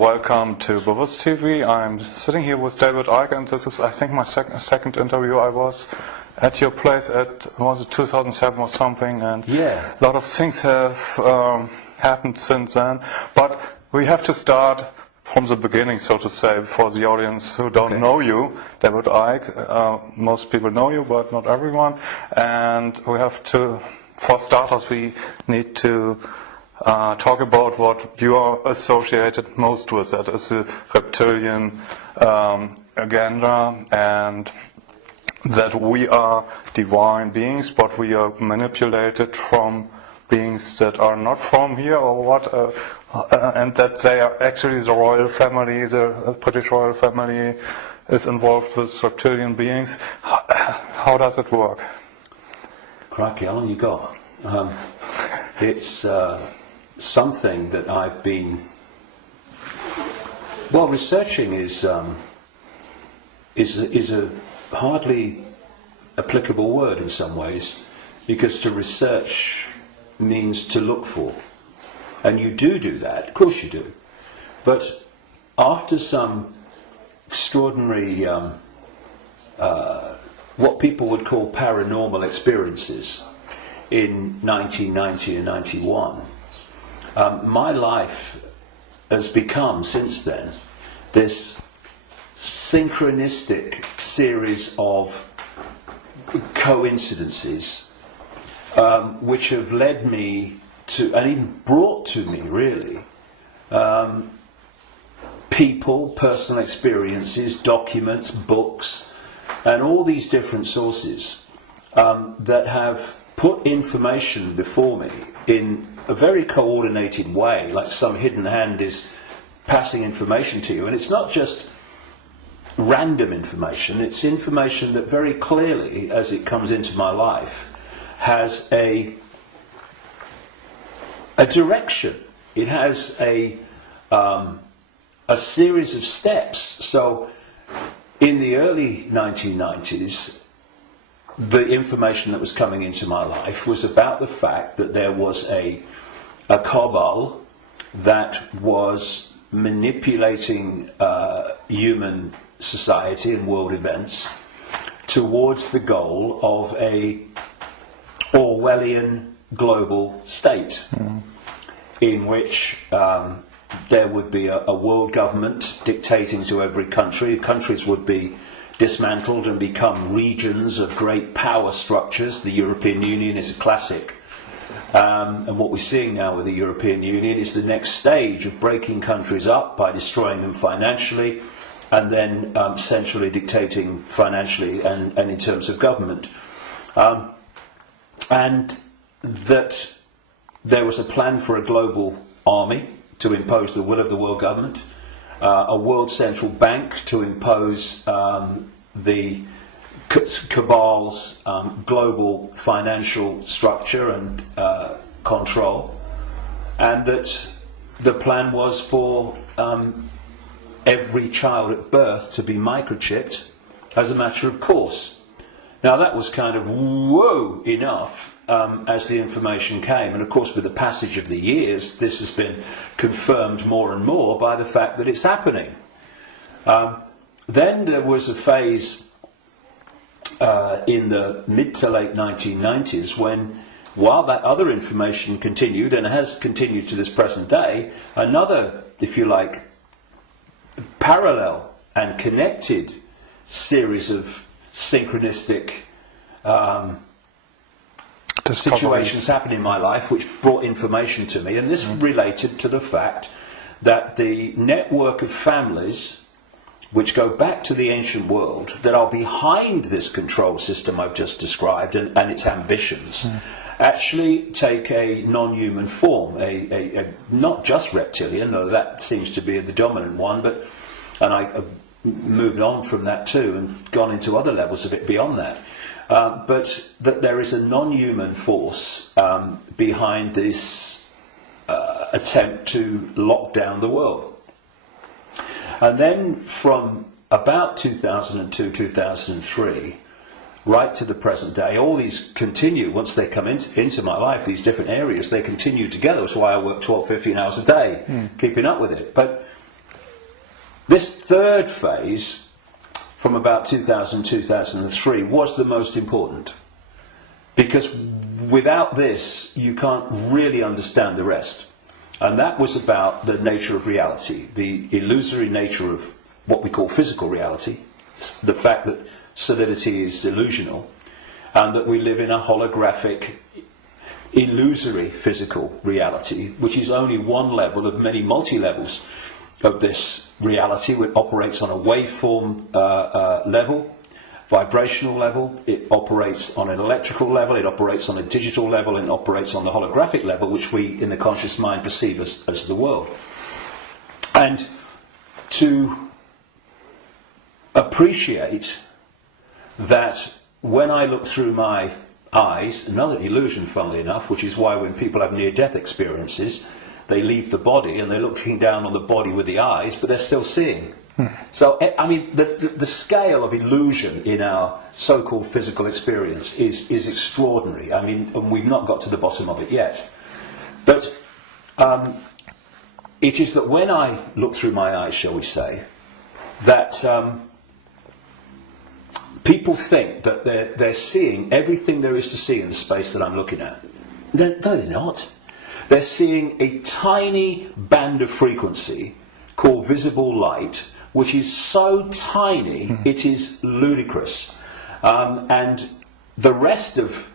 welcome to Bewusst TV. I'm sitting here with David Icke, and this is, I think, my second interview. I was at your place was it 2007 or something, and yeah, a lot of things have happened since then. But we have to start from the beginning, so to say, for the audience who don't know you, David Icke. Most people know you, but not everyone. And we have to, for starters, we need to talk about what you are associated most with. That is the reptilian agenda, and that we are divine beings, but we are manipulated from beings that are not from here, or what, and that they are actually the royal family, the British royal family is involved with reptilian beings. How does it work? Crikey, how long you got? It's something that I've been researching is a hardly applicable word in some ways, because to research means to look for, and you do that, of course you do, but after some extraordinary what people would call paranormal experiences in 1990 and 91, my life has become, since then, this synchronistic series of coincidences which have led me to, and even brought to me really, people, personal experiences, documents, books, and all these different sources that have put information before me in a very coordinated way, like some hidden hand is passing information to you. And it's not just random information, it's information that very clearly, as it comes into my life, has a direction. It has a series of steps. So in the early 1990s, the information that was coming into my life was about the fact that there was a cabal that was manipulating human society and world events towards the goal of a Orwellian global state, in which there would be a world government dictating to every country. Countries would be dismantled and become regions of great power structures. The European Union is a classic. And what we're seeing now with the European Union is the next stage of breaking countries up by destroying them financially, and then centrally dictating financially and in terms of government. And that there was a plan for a global army to impose the will of the world government, a world central bank to impose the cabal's global financial structure and control, and that the plan was for every child at birth to be microchipped as a matter of course. Now that was kind of whoa enough as the information came, and of course with the passage of the years this has been confirmed more and more by the fact that it's happening. Then there was a phase in the mid to late 1990s when, while that other information continued, and has continued to this present day, another, if you like, parallel and connected series of synchronistic situations happened in my life which brought information to me, and this related to the fact that the network of families which go back to the ancient world that are behind this control system I've just described and its ambitions actually take a non-human form, a not just reptilian, though that seems to be the dominant one, but, and I moved on from that too and gone into other levels of it beyond that, but that there is a non-human force behind this attempt to lock down the world. And then from about 2002, 2003, right to the present day, all these continue, once they come into my life, these different areas, they continue together. That's why I work 12, 15 hours a day, keeping up with it. But This third phase, from about 2000-2003, was the most important. Because without this, you can't really understand the rest. And that was about the nature of reality, the illusory nature of what we call physical reality, the fact that solidity is delusional, and that we live in a holographic, illusory physical reality, which is only one level of many multi-levels of this reality, which operates on a waveform level, vibrational level, it operates on an electrical level, it operates on a digital level, and it operates on the holographic level, which we in the conscious mind perceive as the world. And to appreciate that when I look through my eyes, another illusion funnily enough, which is why when people have near-death experiences, they leave the body and they're looking down on the body with the eyes, but they're still seeing. So, I mean, the scale of illusion in our so-called physical experience is extraordinary. I mean, and we've not got to the bottom of it yet. But it is that when I look through my eyes, shall we say, that people think that they're seeing everything there is to see in the space that I'm looking at. No, they're not. They're seeing a tiny band of frequency called visible light, which is so tiny it is ludicrous. And the rest of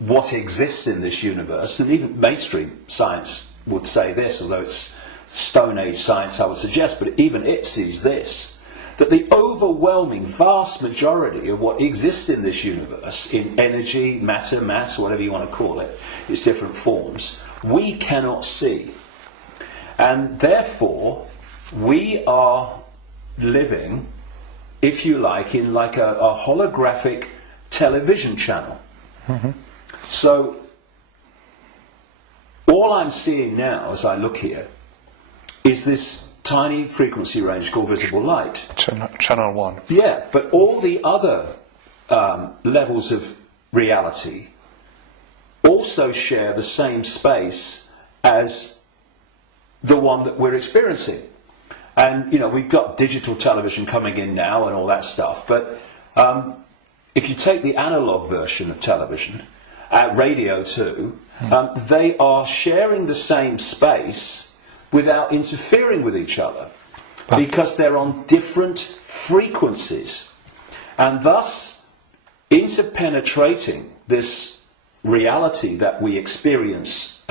what exists in this universe, and even mainstream science would say this, although it's Stone Age science I would suggest, but even it sees this, that the overwhelming vast majority of what exists in this universe, in energy, matter, mass, whatever you want to call it, its different forms, we cannot see. And therefore, we are living, if you like, in like a holographic television channel. So, all I'm seeing now as I look here is this tiny frequency range called visible light. Channel 1. Yeah, but all the other levels of reality also share the same space as the one that we're experiencing. And, you know, we've got digital television coming in now and all that stuff, but if you take the analog version of television, radio too, they are sharing the same space without interfering with each other, because they're on different frequencies, and thus interpenetrating this reality that we experience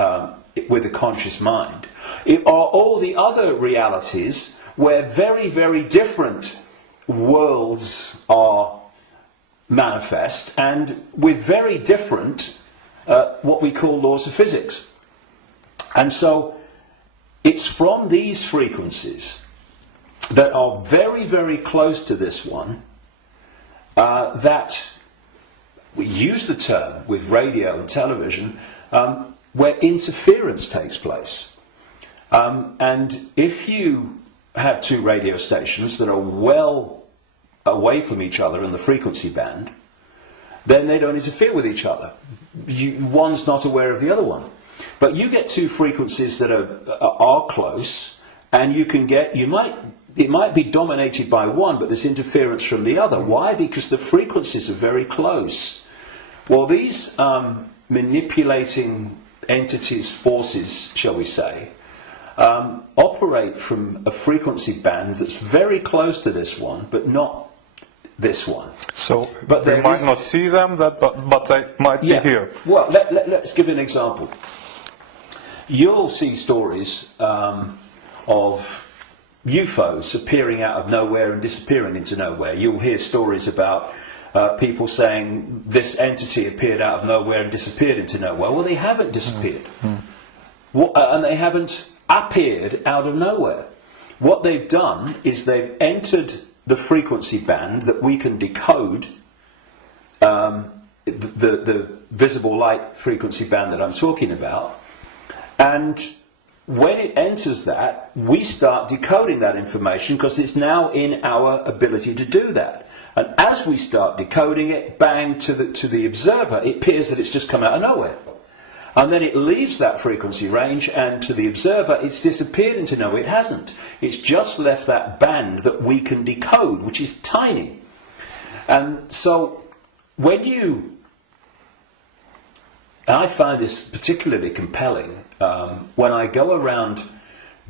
with a conscious mind. It are all the other realities where very, very different worlds are manifest, and with very different what we call laws of physics. And so it's from these frequencies that are very, very close to this one that we use the term with radio and television where interference takes place. And if you have two radio stations that are well away from each other in the frequency band, then they don't interfere with each other. One's not aware of the other one. But you get two frequencies that are close, and it might be dominated by one, but there's interference from the other. Why? Because the frequencies are very close. Well, these manipulating entities, forces, shall we say, operate from a frequency band that's very close to this one, but not this one. So we might not see them, but they might be here. Well, let's give an example. You'll see stories of UFOs appearing out of nowhere and disappearing into nowhere. You'll hear stories about people saying this entity appeared out of nowhere and disappeared into nowhere. Well, they haven't disappeared. And they haven't appeared out of nowhere. What they've done is they've entered the frequency band that we can decode, the visible light frequency band that I'm talking about, and when it enters that, we start decoding that information because it's now in our ability to do that. And as we start decoding it, bang, to the observer, it appears that it's just come out of nowhere. And then it leaves that frequency range, and to the observer it's disappeared into no, it hasn't. It's just left that band that we can decode, which is tiny. And so when I find this particularly compelling when I go around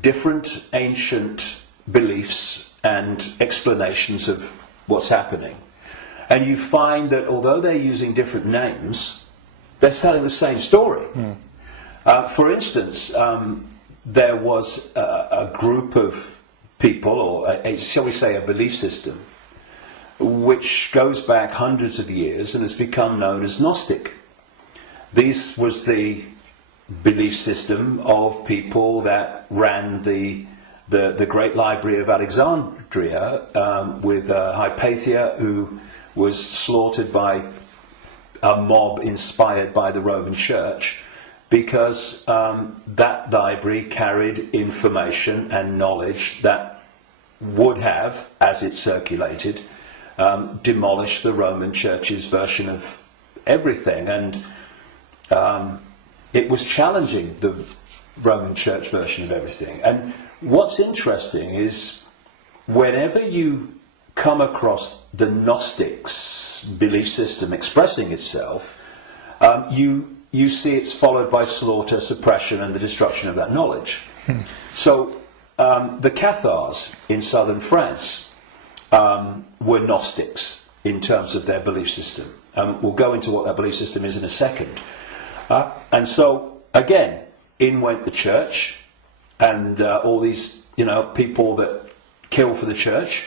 different ancient beliefs and explanations of what's happening, and you find that although they're using different names, they're telling the same story. For instance, there was a group of people, or shall we say a belief system, which goes back hundreds of years and has become known as Gnostic. This was the belief system of people that ran the Great Library of Alexandria, with Hypatia, who was slaughtered by a mob inspired by the Roman Church, because that library carried information and knowledge that would have, as it circulated, demolished the Roman Church's version of everything. And it was challenging the Roman Church version of everything. And what's interesting is whenever you come across the Gnostics' belief system expressing itself, you see it's followed by slaughter, suppression, and the destruction of that knowledge. So the Cathars in southern France were Gnostics in terms of their belief system. We'll go into what that belief system is in a second. And so, again, in went the church, and all these, people that kill for the church,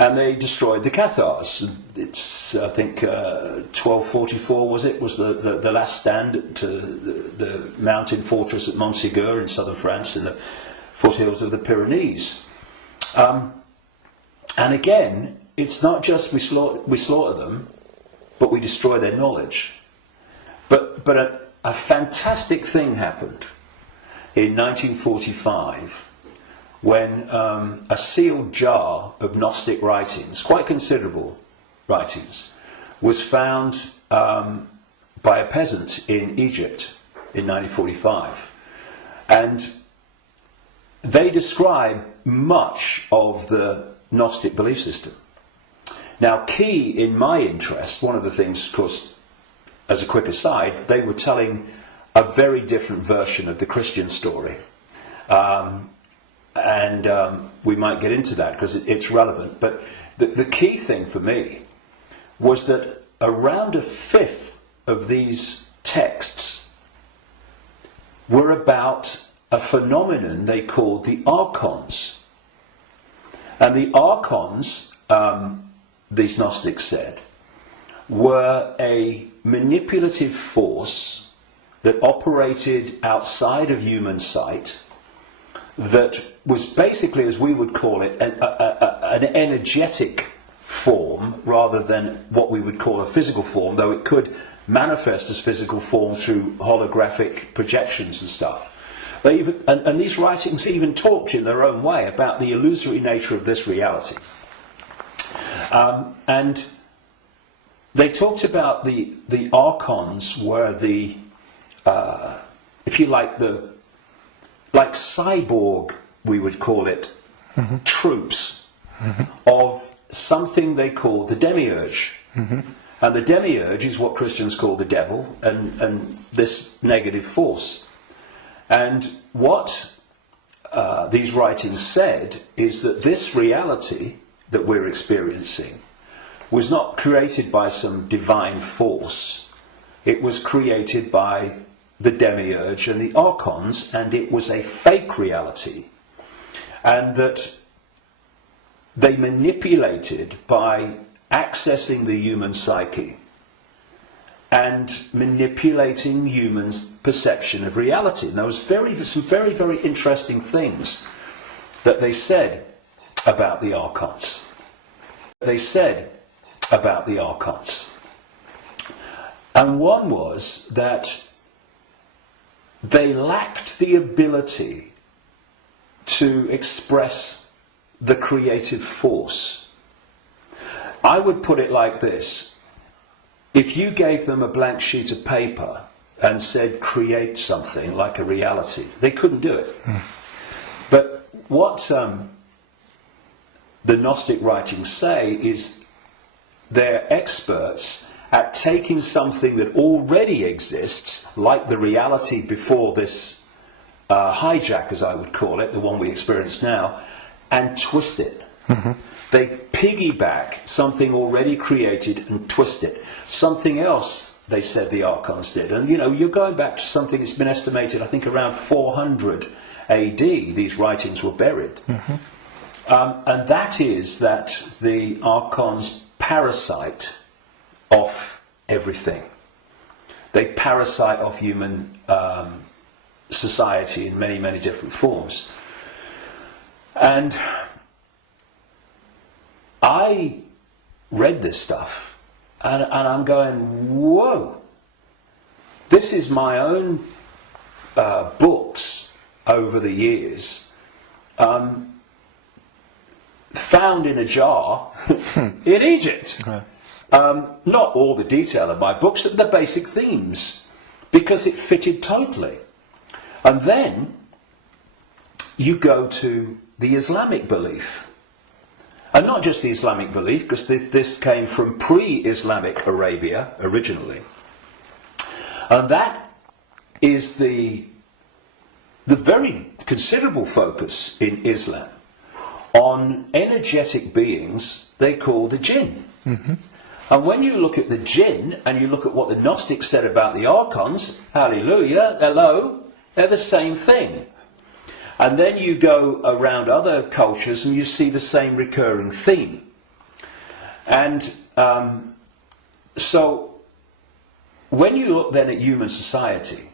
and they destroyed the Cathars. It's, I think, 1244 was the last stand to the mountain fortress at Montségur in southern France, in the foothills of the Pyrenees. And again, it's not just we slaughter them, but we destroy their knowledge. But a fantastic thing happened in 1945 when a sealed jar of Gnostic writings, quite considerable writings, was found by a peasant in Egypt in 1945. And they describe much of the Gnostic belief system. Now, key in my interest, one of the things, of course, as a quick aside, they were telling a very different version of the Christian story. And we might get into that because it's relevant. But the key thing for me was that around a fifth of these texts were about a phenomenon they called the archons. And the archons, these Gnostics said, were a manipulative force that operated outside of human sight, that was basically, as we would call it, an energetic form rather than what we would call a physical form, though it could manifest as physical form through holographic projections and stuff. And these writings even talked in their own way about the illusory nature of this reality. And they talked about the archons were the, if you like, like cyborg, we would call it, troops of something they called the demiurge. And the demiurge is what Christians call the devil, and this negative force. And what these writings said is that this reality that we're experiencing was not created by some divine force. It was created by the demiurge and the archons, and it was a fake reality. And that they manipulated by accessing the human psyche and manipulating humans' perception of reality. And there was some very, very interesting things that they said about the archons. And one was that they lacked the ability to express the creative force. I would put it like this. If you gave them a blank sheet of paper and said, create something like a reality. They couldn't do it. But what the Gnostic writings say is they're experts at taking something that already exists, like the reality before this hijack, as I would call it, the one we experience now, and twist it. They piggyback something already created and twist it. Something else, they said the Archons did. And you're going back to something that's been estimated, I think, around 400 AD, these writings were buried. And that is that the Archons parasite off everything. They parasite off human society in many, many different forms. And I read this stuff, and I'm going, whoa! This is my own books over the years, found in a jar in Egypt. Not all the detail of my books, but the basic themes, because it fitted totally. And then you go to the Islamic belief. And not just the Islamic belief, because this came from pre-Islamic Arabia originally. And that is the very considerable focus in Islam on energetic beings they call the jinn. And when you look at the jinn and you look at what the Gnostics said about the Archons, hallelujah, hello, they're the same thing. And then you go around other cultures and you see the same recurring theme. And so when you look then at human society,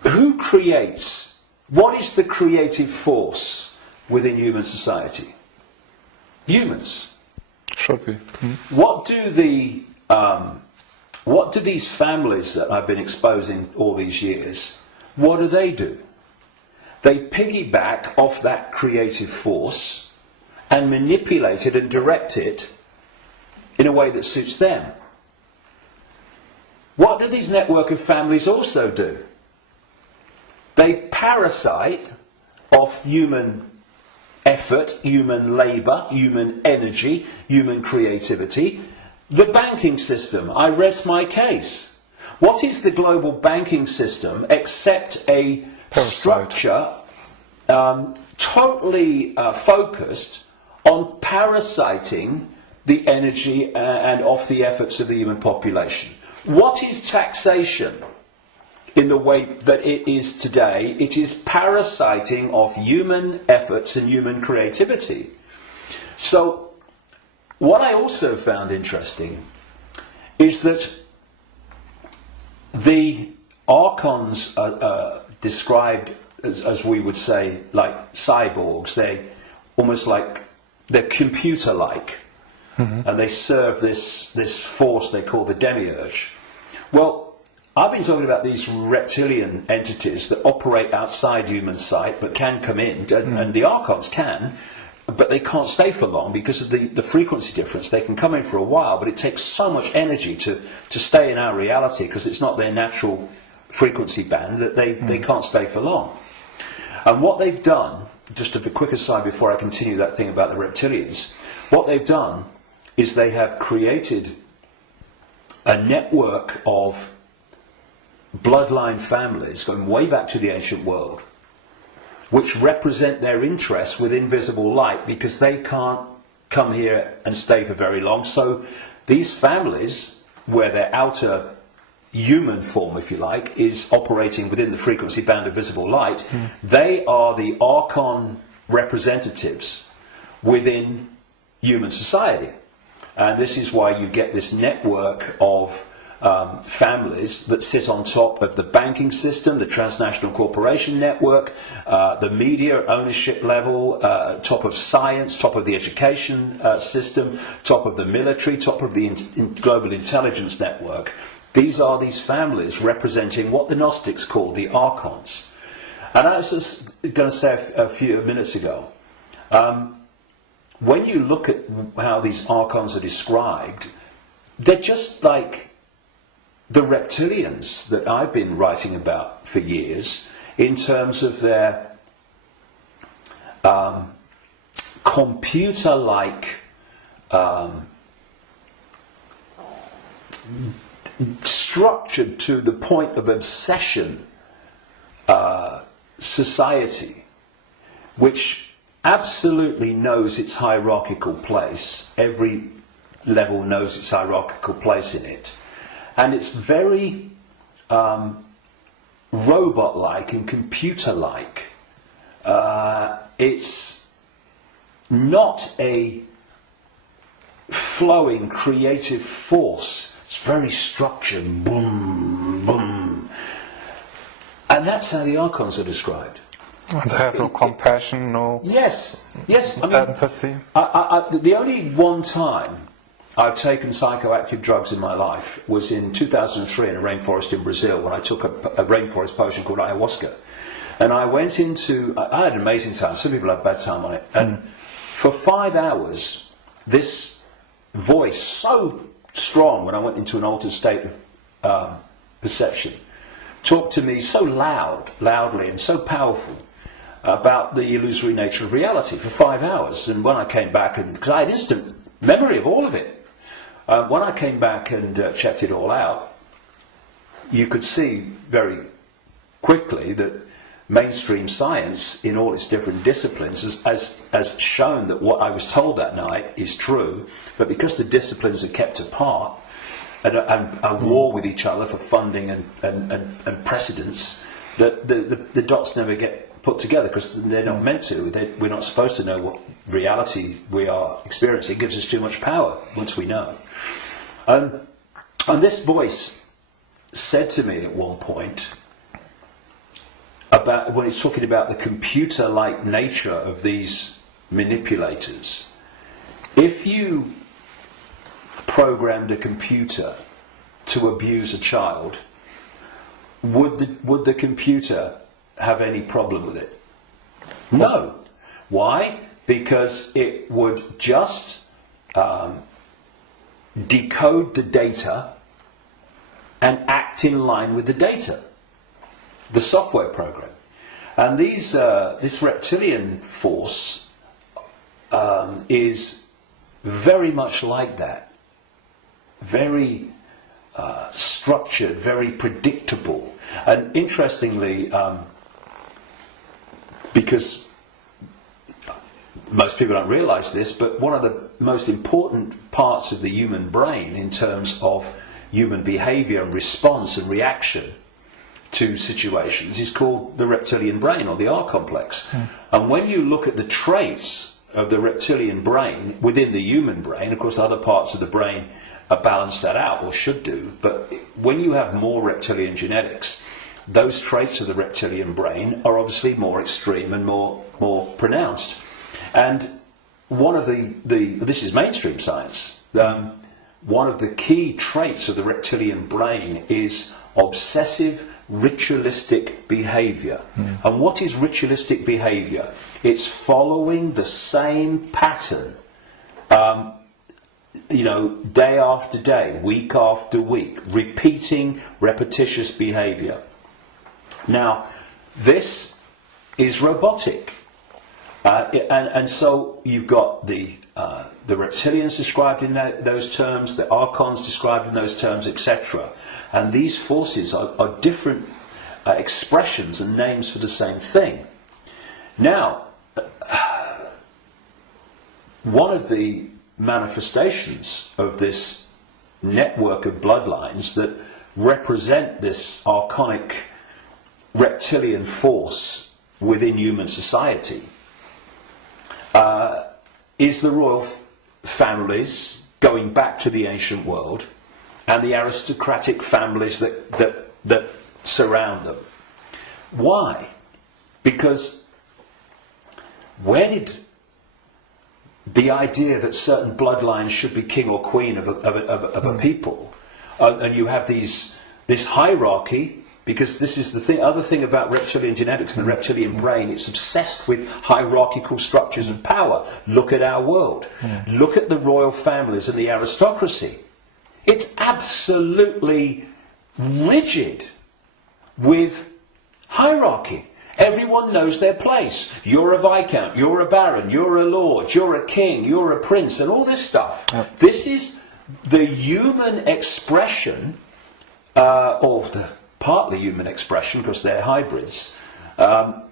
who creates? What is the creative force within human society? Humans. Should be. What do these families that I've been exposing all these years, what do? They piggyback off that creative force and manipulate it and direct it in a way that suits them. What do these network of families also do? They parasite off human effort, human labour, human energy, human creativity. The banking system, I rest my case. What is the global banking system except a structure totally focused on parasiting the energy and off the efforts of the human population? What is taxation in the way that it is today? It is parasiting of human efforts and human creativity. So what I also found interesting is that the Archons are described as we would say, like cyborgs. They almost like, they're computer-like. And they serve this force they call the demiurge. Well, I've been talking about these reptilian entities that operate outside human sight but can come in, and the Archons can, but they can't stay for long because of the frequency difference. They can come in for a while, but it takes so much energy to stay in our reality because it's not their natural frequency band that they can't stay for long. And what they've done, just a quick aside before I continue that thing about the reptilians, what they've done is they have created a network of bloodline families going way back to the ancient world, which represent their interests with invisible light because they can't come here and stay for very long. So these families, where their outer human form, if you like, is operating within the frequency band of visible light, they are the Archon representatives within human society. And this is why you get this network of families that sit on top of the banking system, the transnational corporation network, the media ownership level, top of science, top of the education system, top of the military, top of the global intelligence network. These are these families representing what the Gnostics call the Archons. And I was just going to say a few minutes ago, when you look at how these archons are described, they're just like the reptilians that I've been writing about for years, in terms of their computer-like structured to the point of obsession society, which absolutely knows its hierarchical place. Every level knows its hierarchical place in it, and it's very robot-like and computer-like. It's not a flowing creative force. It's very structured, boom, boom. And that's how the archons are described. And they have no compassion, no yes. I mean, empathy. The only one time I've taken psychoactive drugs in my life was in 2003 in a rainforest in Brazil, when I took a rainforest potion called ayahuasca. And I went into, I had an amazing time. Some people have bad time on it. And for 5 hours, this voice, so strong when I went into an altered state of perception, talked to me so loudly and so powerful about the illusory nature of reality for 5 hours. And when I came back, and because I had instant memory of all of it, when I came back and checked it all out, you could see very quickly that mainstream science, in all its different disciplines, has shown that what I was told that night is true, but because the disciplines are kept apart and are war with each other for funding and precedence, that the dots never get put together, because they're not meant to. We're not supposed to know what reality we are experiencing. It gives us too much power once we know. And this voice said to me at one point, about when he's talking about the computer-like nature of these manipulators, if you programmed a computer to abuse a child, would the computer have any problem with it? No. Why? Because it would just decode the data and act in line with the data, the software program. And this reptilian force is very much like that. Very structured, very predictable. And interestingly, because most people don't realise this, but one of the most important parts of the human brain in terms of human behaviour and response and reaction to situations is called the reptilian brain, or the R complex. And when you look at the traits of the reptilian brain within the human brain, of course other parts of the brain balance that out, or should do, but when you have more reptilian genetics, those traits of the reptilian brain are obviously more extreme and more pronounced. And one of this is mainstream science, one of the key traits of the reptilian brain is obsessive ritualistic behaviour. And what is ritualistic behaviour? It's following the same pattern, day after day, week after week, repeating repetitious behaviour. Now, this is robotic, and so you've got the reptilians described in those terms, the archons described in those terms, etc. And these forces are different expressions and names for the same thing. Now, one of the manifestations of this network of bloodlines that represent this archonic reptilian force within human society is the royal families going back to the ancient world, and the aristocratic families that surround them. Why? Because where did the idea that certain bloodlines should be king or queen of a people, and you have this hierarchy because this is the thing, other thing about reptilian genetics and the reptilian brain. It's obsessed with hierarchical structures of power. Look at our world. Look at the royal families and the aristocracy. It's absolutely rigid with hierarchy. Everyone knows their place. You're a viscount, you're a baron, you're a lord, you're a king, you're a prince, and all this stuff. This is the human expression, or the partly human expression, because they're hybrids, of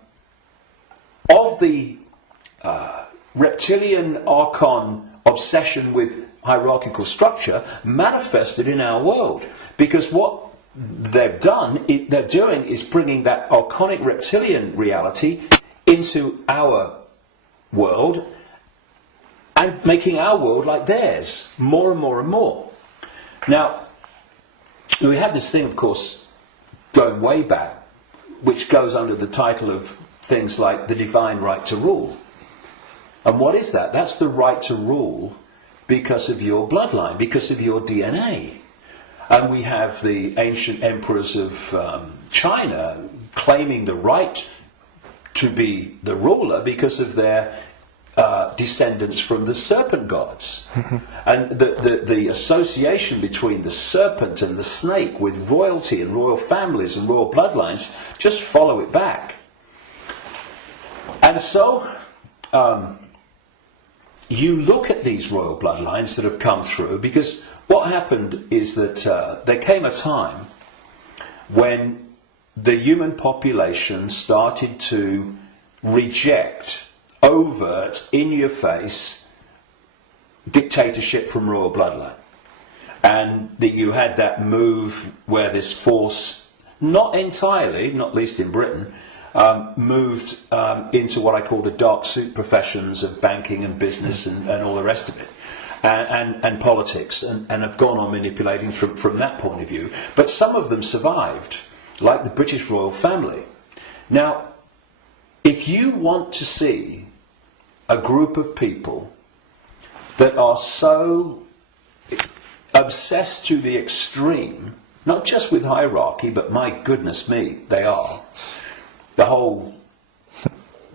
the reptilian archon obsession with hierarchical structure manifested in our world. Because what they're doing is bringing that archonic reptilian reality into our world and making our world like theirs, more and more and more. Now, we have this thing, of course, going way back, which goes under the title of things like the divine right to rule. And what is that? That's the right to rule because of your bloodline, because of your DNA. And we have the ancient emperors of China claiming the right to be the ruler because of their descendants from the serpent gods. And the association between the serpent and the snake with royalty and royal families and royal bloodlines, just follow it back. And so you look at these royal bloodlines that have come through, because what happened is that there came a time when the human population started to reject overt, in-your-face dictatorship from royal bloodline. And that you had that move where this force, not entirely, not least in Britain, moved into what I call the dark suit professions of banking and business and all the rest of it. And politics, and have gone on manipulating from that point of view. But some of them survived, like the British royal family. Now, if you want to see a group of people that are so obsessed to the extreme, not just with hierarchy, but my goodness me, they are. The whole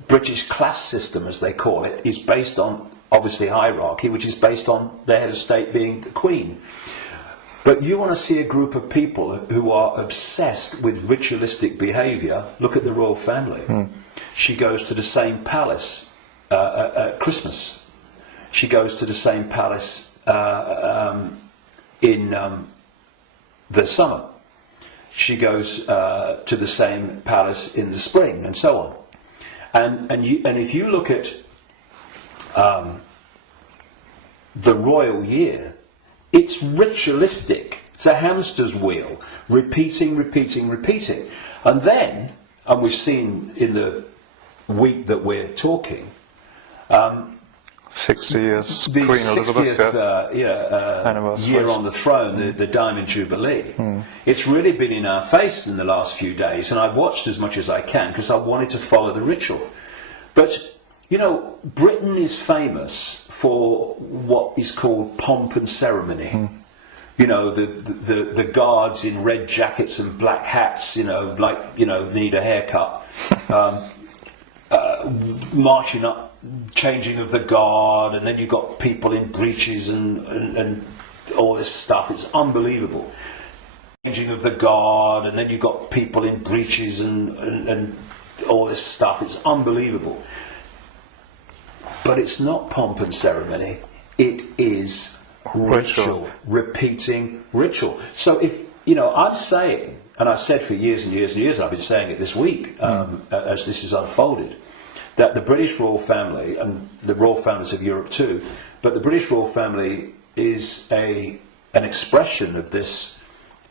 British class system, as they call it, is based on, obviously, hierarchy, which is based on the head of state being the Queen. But you want to see a group of people who are obsessed with ritualistic behaviour, look at the royal family. She goes to the same palace at Christmas. She goes to the same palace in the summer. She goes to the same palace in the spring, and so on. And if you look at the royal year, it's ritualistic. It's a hamster's wheel, repeating. And then, and we've seen in the week that we're talking, 60 years, the Queen Elizabeth, 60th year on the throne, the Diamond Jubilee. It's really been in our face in the last few days, and I've watched as much as I can because I wanted to follow the ritual. But, you know, Britain is famous for what is called pomp and ceremony. You know, the guards in red jackets and black hats, you know, like, you know, need a haircut. Marching up, changing of the guard, and then you've got people in breeches and all this stuff. It's unbelievable. Changing of the guard, and then you've got people in breeches and all this stuff. It's unbelievable. But it's not pomp and ceremony. It is ritual, repeating ritual. So if, you know, I'm saying, and I've said for years and years and years, I've been saying it this week as this is unfolded, that the British royal family, and the royal families of Europe too, but the British royal family is an expression of this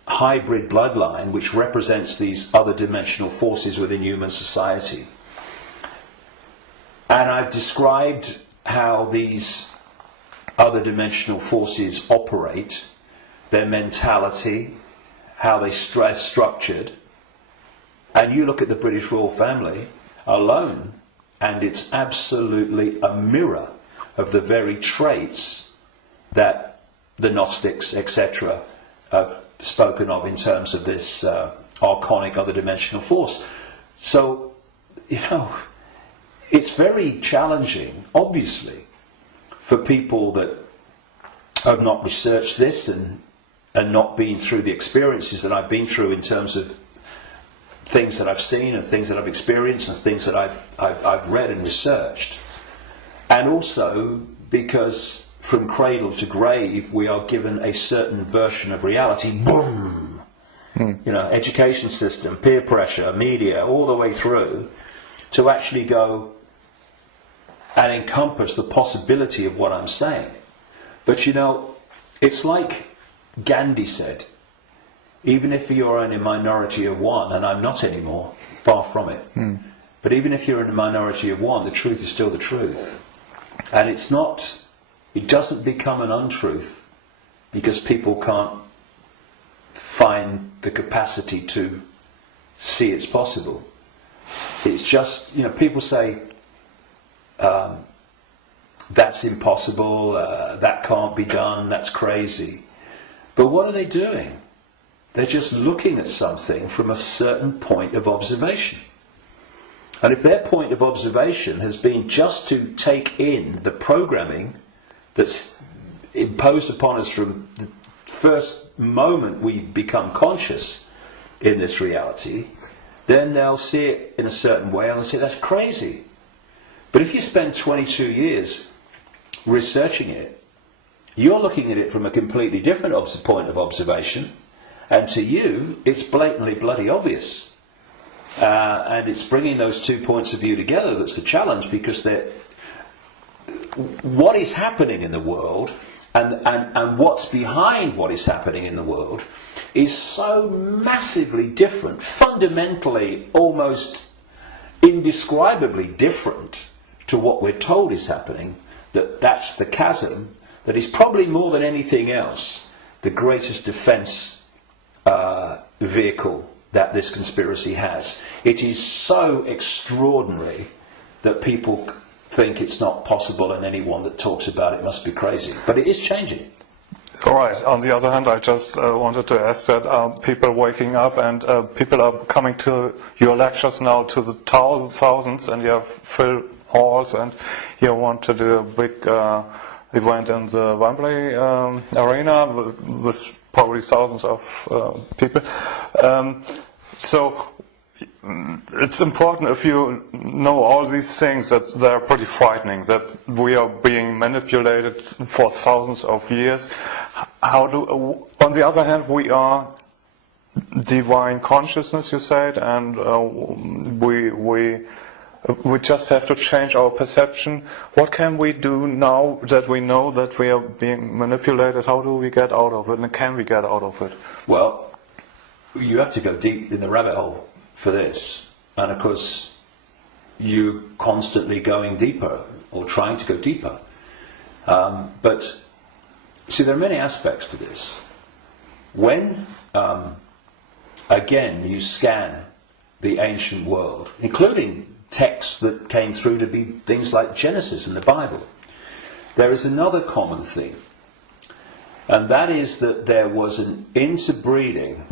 hybrid bloodline which represents these other dimensional forces within human society. And I've described how these other dimensional forces operate, their mentality, how they structured. And you look at the British royal family alone, and it's absolutely a mirror of the very traits that the Gnostics, etc., have spoken of in terms of this archonic, other dimensional force. So, you know, it's very challenging, obviously, for people that have not researched this and not been through the experiences that I've been through in terms of things that I've seen and things that I've experienced and things that I've read and researched. And also because from cradle to grave we are given a certain version of reality. Boom! You know, education system, peer pressure, media, all the way through, to actually go and encompass the possibility of what I'm saying. But you know, it's like Gandhi said, even if you're in a minority of one, and I'm not anymore, far from it, but even if you're in a minority of one, the truth is still the truth. And it doesn't become an untruth because people can't find the capacity to see it's possible. It's just, you know, people say, that's impossible, that can't be done, that's crazy. But what are they doing? They're just looking at something from a certain point of observation. And if their point of observation has been just to take in the programming that's imposed upon us from the first moment we become conscious in this reality, then they'll see it in a certain way and they'll say, that's crazy. But if you spend 22 years researching it, you're looking at it from a completely different point of observation, and to you, it's blatantly bloody obvious. And it's bringing those two points of view together that's the challenge, because what is happening in the world and what's behind what is happening in the world is so massively different, fundamentally almost indescribably different to what we're told is happening, that's the chasm that is probably more than anything else the greatest defence vehicle that this conspiracy has. It is so extraordinary that people think it's not possible, and anyone that talks about it must be crazy. But it is changing. All right. On the other hand, I just wanted to ask that people waking up and people are coming to your lectures now to the thousands, and you have full halls, and you want to do a big event in the Wembley arena with probably thousands of people. So it's important, if you know all these things, that they're pretty frightening, that we are being manipulated for thousands of years. On the other hand, we are divine consciousness, you said, and we just have to change our perception. What can we do now that we know that we are being manipulated? How do we get out of it, and can we get out of it? Well, you have to go deep in the rabbit hole for this, and of course you're constantly going deeper or trying to go deeper. But see, there are many aspects to this. When again you scan the ancient world, including texts that came through to be things like Genesis and the Bible, there is another common theme, and that is that there was an interbreeding.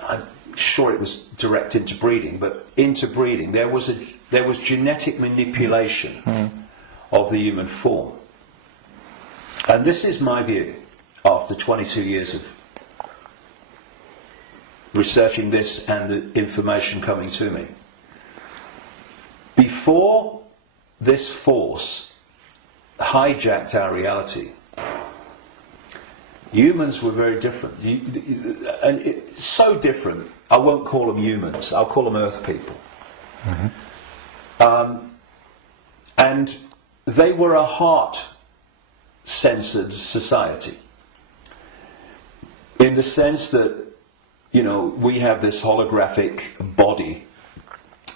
I'm sure it was direct interbreeding, but interbreeding. There was genetic manipulation of the human form, and this is my view after 22 years of researching this and the information coming to me. Before this force hijacked our reality, humans were very different. And it's so different, I won't call them humans, I'll call them earth people. And they were a heart-censored society, in the sense that, you know, we have this holographic body,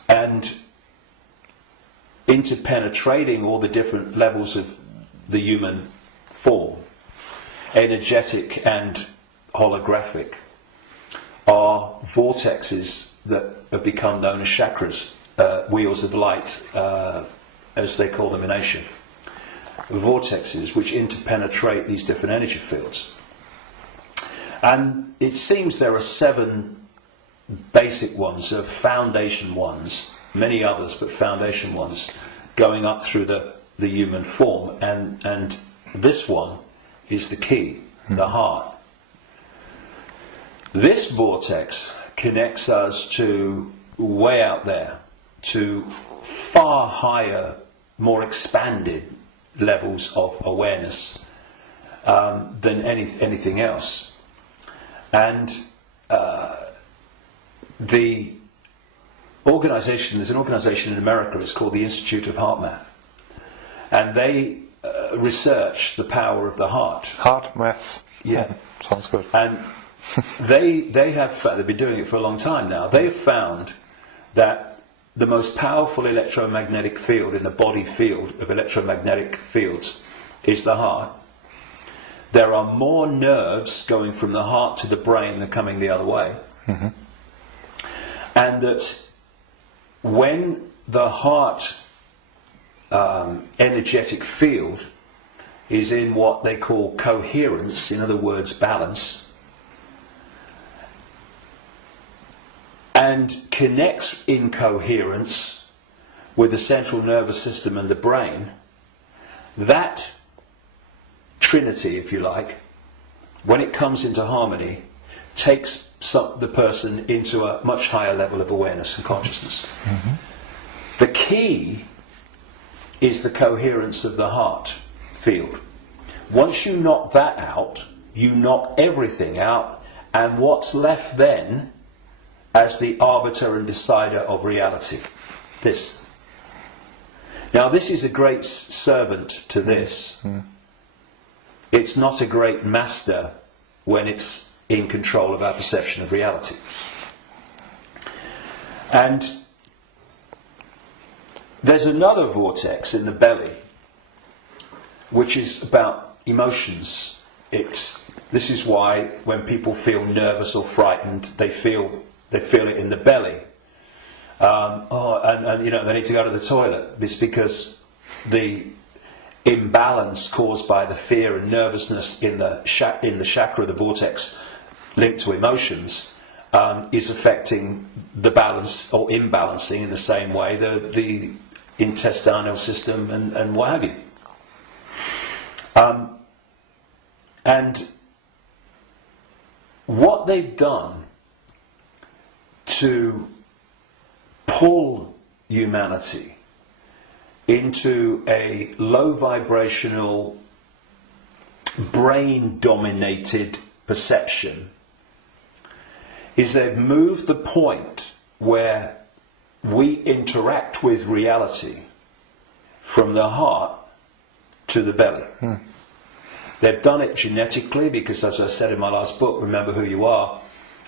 and interpenetrating all the different levels of the human form, energetic and holographic, are vortexes that have become known as chakras, wheels of light, as they call them in Asia. Vortexes which interpenetrate these different energy fields. And it seems there are 7 basic ones, foundation ones, many others, but foundation ones, going up through the human form, and this one is the key, the heart. This vortex connects us to way out there, to far higher, more expanded levels of awareness than anything else. And the organization, there's an organization in America, it's called the Institute of Heart Math, and they research the power of the heart. Heart math. Yeah. Sounds good. And they have found, they've been doing it for a long time now, they have found that the most powerful electromagnetic field in the body field of electromagnetic fields is the heart. There are more nerves going from the heart to the brain than coming the other way. Mm-hmm. And that when the heart energetic field is in what they call coherence, in other words, balance, and connects in coherence with the central nervous system and the brain, that trinity, if you like, when it comes into harmony, takes the person into a much higher level of awareness and consciousness. Mm-hmm. The key is the coherence of the heart field. Once you knock that out, you knock everything out, and what's left then as the arbiter and decider of reality? This. Now, this is a great servant to this. Mm. It's not a great master when it's in control of our perception of reality. And there's another vortex in the belly, which is about emotions. This is why when people feel nervous or frightened, they feel it in the belly. And you know, they need to go to the toilet. It's because the imbalance caused by the fear and nervousness in the chakra, the vortex linked to emotions, is affecting the balance or imbalancing in the same way the intestinal system and what have you. And what they've done to pull humanity into a low vibrational, brain dominated perception is they've moved the point where we interact with reality from the heart to the belly. Hmm. They've done it genetically because, as I said in my last book, Remember Who You Are,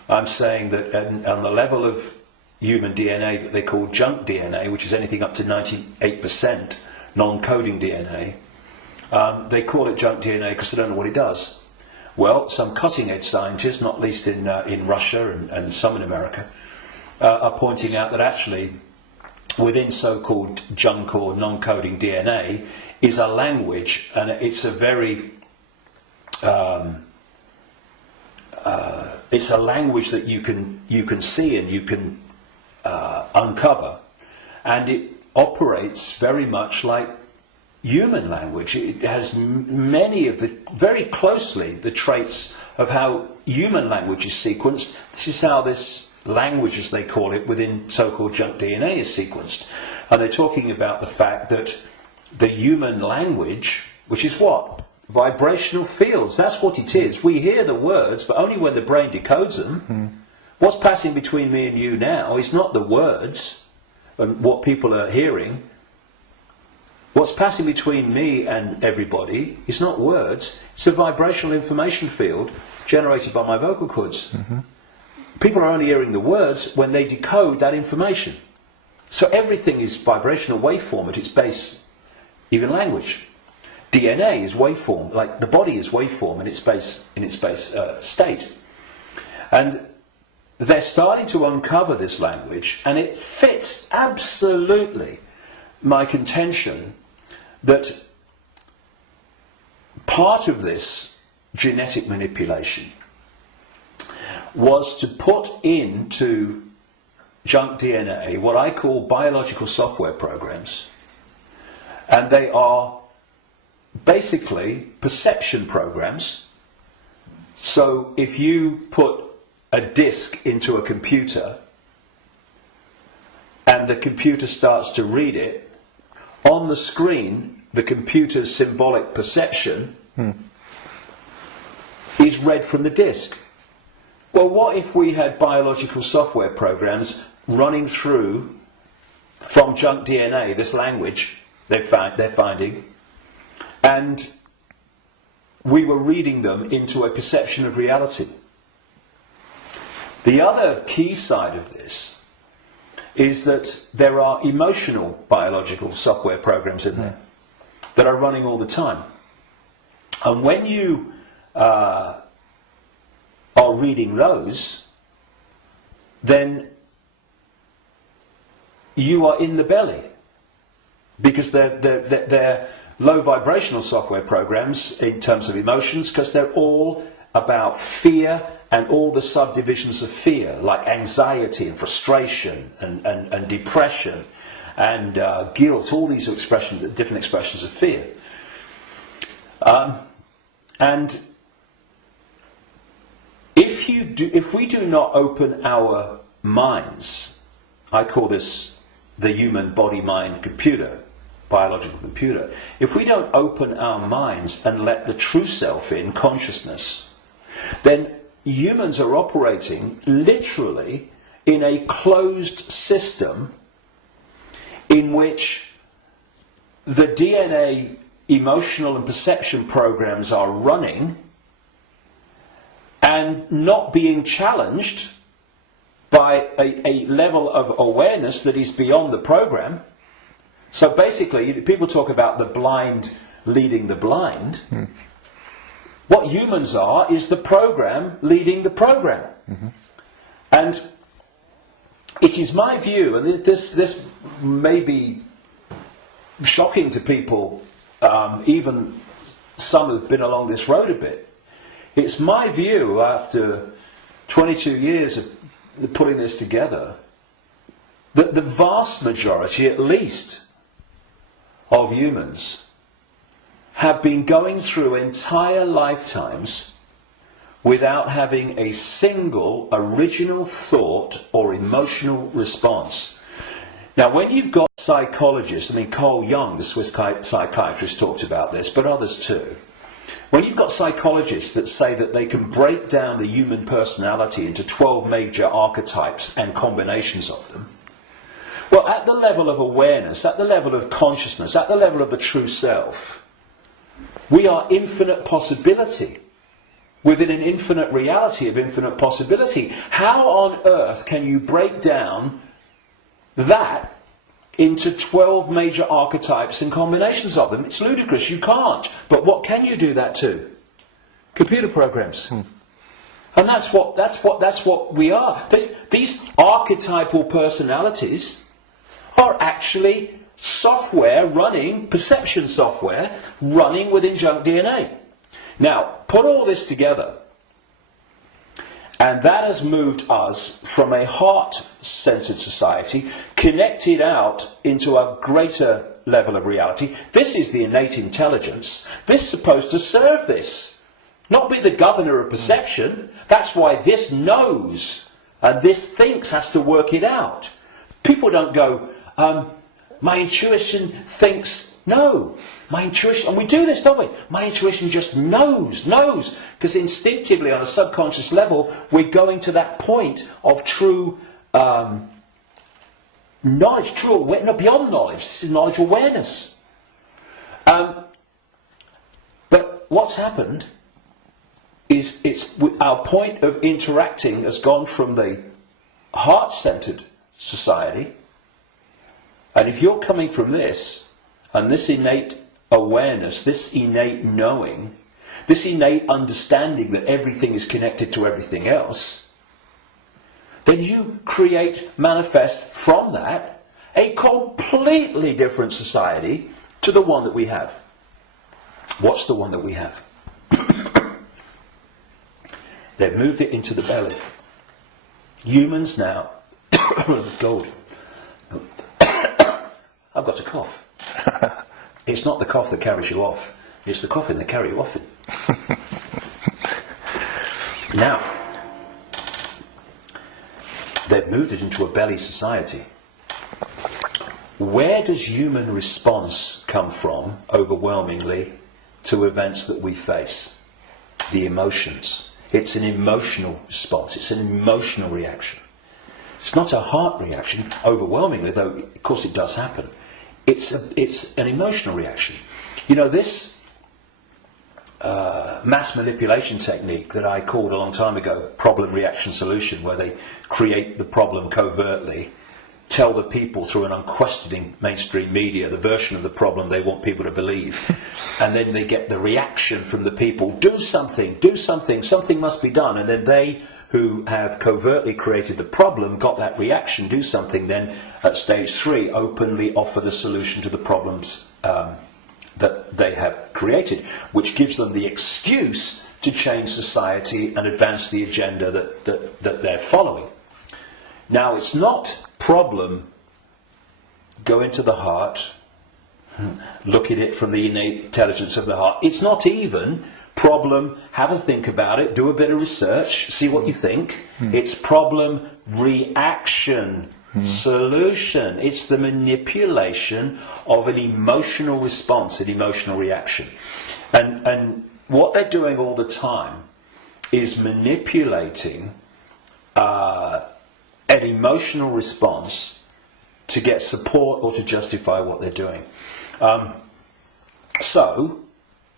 I'm saying that on the level of human DNA that they call junk DNA, which is anything up to 98% non-coding DNA, they call it junk DNA because they don't know what it does. Well, some cutting-edge scientists, not least in Russia and some in America, are pointing out that actually within so-called junk or non-coding DNA is a language, and it's a very it's a language that you can see and you can uncover, and it operates very much like human language. It has many of very closely the traits of how human language is sequenced. This is how this language, as they call it, within so-called junk DNA is sequenced. And they're talking about the fact that the human language, which is what? Vibrational fields, that's what it is. We hear the words, but only when the brain decodes them. Mm. What's passing between me and you now is not the words and what people are hearing. What's passing between me and everybody is not words, it's a vibrational information field generated by my vocal cords. Mm-hmm. People are only hearing the words when they decode that information. So everything is vibrational waveform at its base, even language. DNA is waveform, like the body is waveform in its base state. And they're starting to uncover this language, and it fits absolutely my contention that part of this genetic manipulation was to put into junk DNA what I call biological software programs. And they are basically perception programs. So if you put a disk into a computer and the computer starts to read it, on the screen the computer's symbolic perception is read from the disk. Well, what if we had biological software programs running through from junk DNA, this language they're finding, and we were reading them into a perception of reality? The other key side of this is that there are emotional biological software programs in there that are running all the time. And when you are reading those, then you are in the belly, because they're low vibrational software programs in terms of emotions, because they're all about fear and all the subdivisions of fear, like anxiety and frustration and depression and guilt, all these expressions, different expressions of fear. And if we do not open our minds, I call this the human body-mind computer, biological computer. If we don't open our minds and let the true self in, consciousness, then humans are operating literally in a closed system in which the DNA emotional and perception programs are running and not being challenged by a level of awareness that is beyond the program. So basically, people talk about the blind leading the blind. What humans are is the program leading the program. And it is my view, and this may be shocking to people, even some who've been along this road a bit. It's my view, after 22 years of putting this together, that the vast majority, at least, of humans have been going through entire lifetimes without having a single original thought or emotional response. Now, when you've got psychologists, I mean, Carl Jung, the Swiss psychiatrist, talked about this, but others too. When you've got psychologists that say that they can break down the human personality into 12 major archetypes and combinations of them, well, at the level of awareness, at the level of consciousness, at the level of the true self, we are infinite possibility within an infinite reality of infinite possibility. How on earth can you break down that into 12 major archetypes and combinations of them? It's ludicrous. You can't. But what can you do that to? Computer programs. And that's what we are. These archetypal personalities are actually software running, perception software running within junk DNA. Now, put all this together, and that has moved us from a heart-centered society, connected out into a greater level of reality. This is the innate intelligence. This is supposed to serve this, not be the governor of perception. That's why this knows, and this thinks has to work it out. People don't go, my intuition thinks. No, my intuition, and we do this, don't we? My intuition just knows, because instinctively on a subconscious level, we're going to that point of true knowledge, true awareness, no, beyond knowledge, this is knowledge awareness. But what's happened is our point of interacting has gone from the heart-centered society, and if you're coming from this, and this innate awareness, this innate knowing, this innate understanding that everything is connected to everything else, then you manifest from that a completely different society to the one that we have. What's the one that we have? They've moved it into the belly. Humans now, gold. I've got a cough. It's not the cough that carries you off, it's the coughing that carry you off it. Now, they've moved it into a belly society. Where does human response come from, overwhelmingly, to events that we face? The emotions. It's an emotional response. It's an emotional reaction. It's not a heart reaction, overwhelmingly, though of course it does happen. It's an emotional reaction. You know, this mass manipulation technique that I called a long time ago problem, reaction, solution, where they create the problem covertly, tell the people through an unquestioning mainstream media the version of the problem they want people to believe, and then they get the reaction from the people, do something, something must be done, and then they who have covertly created the problem got that reaction, do something, then at stage 3 openly offer the solution to the problems that they have created, which gives them the excuse to change society and advance the agenda that they're following. Now, it's not problem, go into the heart, look at it from the innate intelligence of the heart. It's not even problem, have a think about it, do a bit of research, see what you think. It's problem, reaction, solution. It's the manipulation of an emotional response, an emotional reaction. And what they're doing all the time is manipulating an emotional response to get support or to justify what they're doing. So,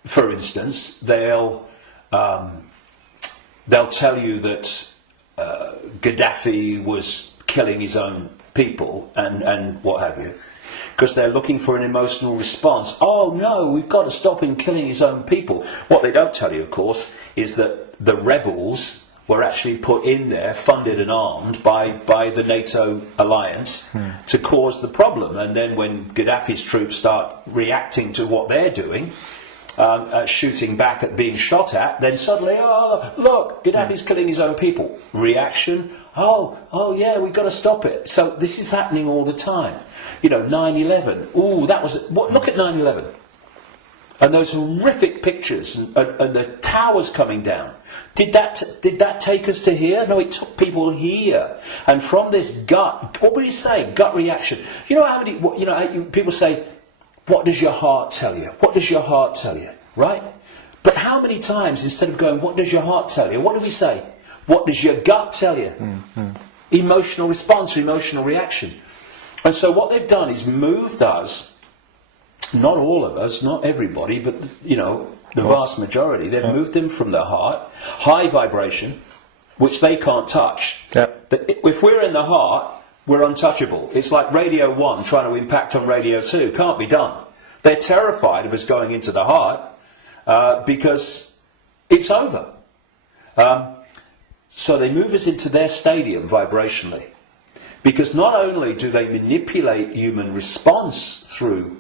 for instance, they'll tell you that Gaddafi was killing his own people and what have you, because they're looking for an emotional response. Oh no, we've got to stop him killing his own people. What they don't tell you, of course, is that the rebels were actually put in there, funded and armed by the NATO alliance to cause the problem. And then when Gaddafi's troops start reacting to what they're doing, shooting back at being shot at, then suddenly, oh, look, Gaddafi's killing his own people. Reaction, oh yeah, we've got to stop it. So this is happening all the time. You know, 9/11, ooh, that was, look at 9/11. And those horrific pictures and the towers coming down. Did that take us to here? No, it took people here. And from this gut, what would you say? Gut reaction. You know how many? People say, "What does your heart tell you? What does your heart tell you?" Right? But how many times, instead of going, "What does your heart tell you?" what do we say? "What does your gut tell you?" Emotional response, emotional reaction. And so what they've done is moved us. Not all of us, not everybody, but the vast majority. They've moved them from the heart, high vibration, which they can't touch. Yep. If we're in the heart, we're untouchable. It's like Radio 1 trying to impact on Radio 2. Can't be done. They're terrified of us going into the heart because it's over. So they move us into their stadium vibrationally. Because not only do they manipulate human response through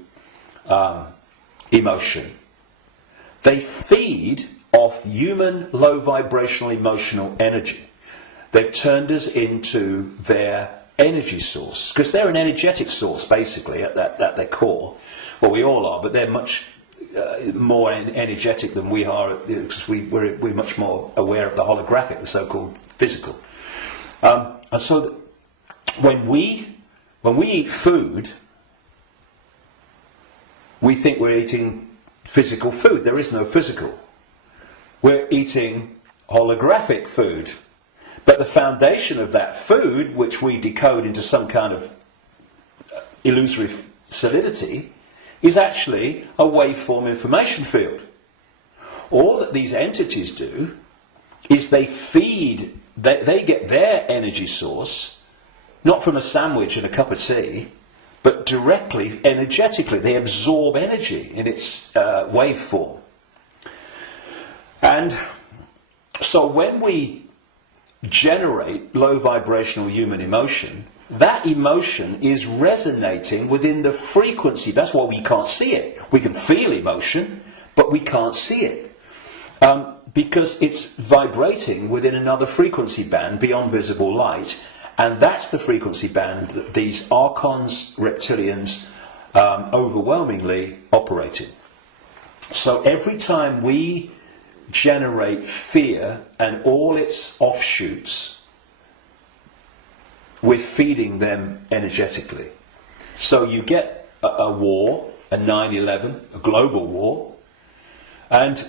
emotion, they feed off human low vibrational emotional energy. They've turned us into their energy source, because they're an energetic source basically at their core. Well, we all are, but they're much more energetic than we are, because we're much more aware of the holographic, the so-called physical. And so when we eat food, we think we're eating physical food. There is no physical. We're eating holographic food. But the foundation of that food, which we decode into some kind of illusory solidity, is actually a waveform information field. All that these entities do is they feed, they get their energy source, not from a sandwich and a cup of tea, but directly, energetically. They absorb energy in its waveform. And so when we generate low vibrational human emotion, that emotion is resonating within the frequency. That's why we can't see it. We can feel emotion, but we can't see it. because it's vibrating within another frequency band beyond visible light, and that's the frequency band that these archons, reptilians, overwhelmingly operate in. So every time we generate fear and all its offshoots, we're feeding them energetically. So you get a war, a 9/11, a global war, and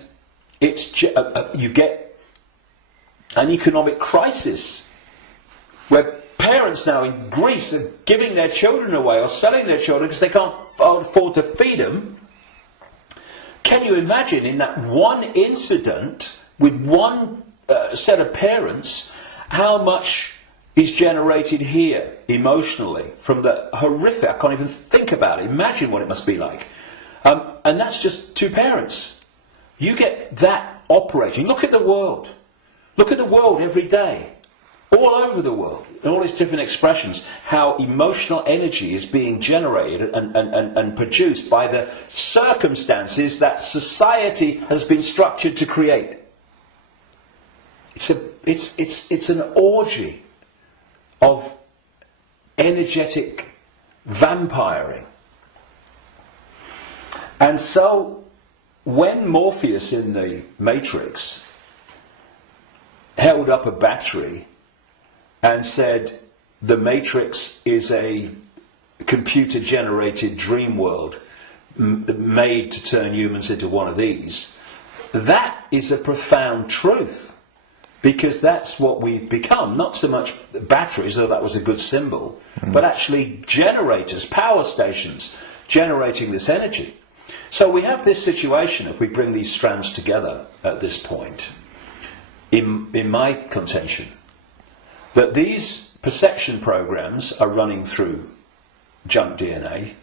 you get an economic crisis where parents now in Greece are giving their children away or selling their children because they can't afford to feed them. Can you imagine in that one incident with one set of parents how much is generated here emotionally from the horrific? I can't even think about it. Imagine what it must be like. And that's just two parents. You get that operating. Look at the world. Look at the world every day. All over the world, in all its different expressions, how emotional energy is being generated and produced by the circumstances that society has been structured to create. It's an orgy of energetic vampiring. And so, when Morpheus in the Matrix held up a battery and said, the Matrix is a computer-generated dream world made to turn humans into one of these, that is a profound truth. Because that's what we've become. Not so much batteries, though that was a good symbol, but actually generators, power stations, generating this energy. So we have this situation, if we bring these strands together at this point, in my contention, that these perception programs are running through junk DNA,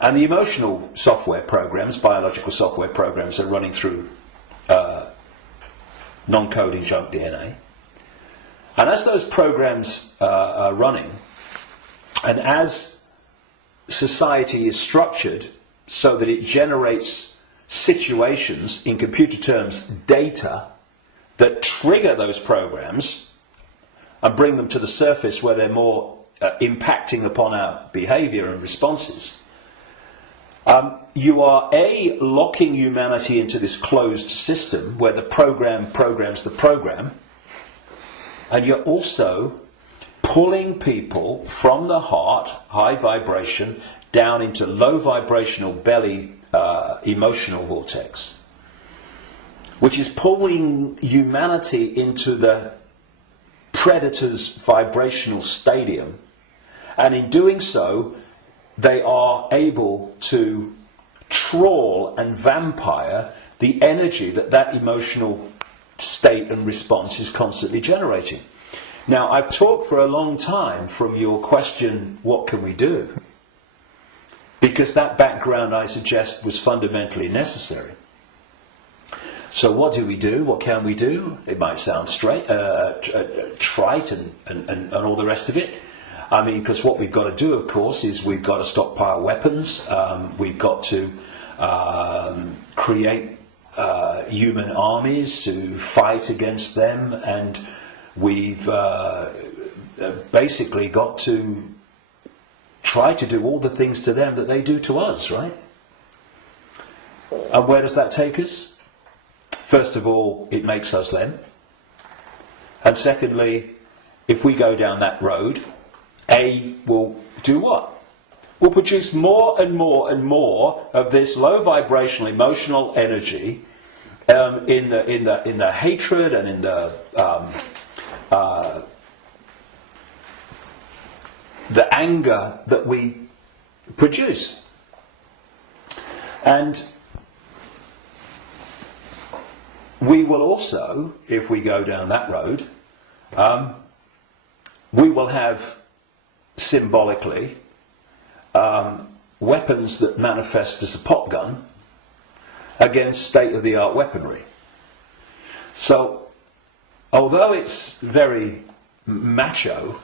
and the emotional software programs, biological software programs, are running through non-coding junk DNA. And as those programs are running, and as society is structured so that it generates situations, in computer terms, data, that trigger those programs and bring them to the surface where they're more impacting upon our behaviour and responses, you are locking humanity into this closed system where the program programs the program, and you're also pulling people from the heart, high vibration, down into low vibrational belly emotional vortex, which is pulling humanity into the predator's vibrational stadium, and in doing so they are able to trawl and vampire the energy that emotional state and response is constantly generating. Now, I've talked for a long time from your question, what can we do? Because that background, I suggest, was fundamentally necessary. So what do we do? What can we do? It might sound trite and all the rest of it. I mean, because what we've got to do, of course, is we've got to stockpile weapons. We've got to create human armies to fight against them, and we've basically got to try to do all the things to them that they do to us, right? And where does that take us? First of all, it makes us them. And secondly, if we go down that road, will do what? Will produce more and more and more of this low vibrational emotional energy in the hatred and in the anger that we produce. And we will also, if we go down that road, we will have symbolically weapons that manifest as a pop gun against state-of-the-art weaponry. So, although it's very macho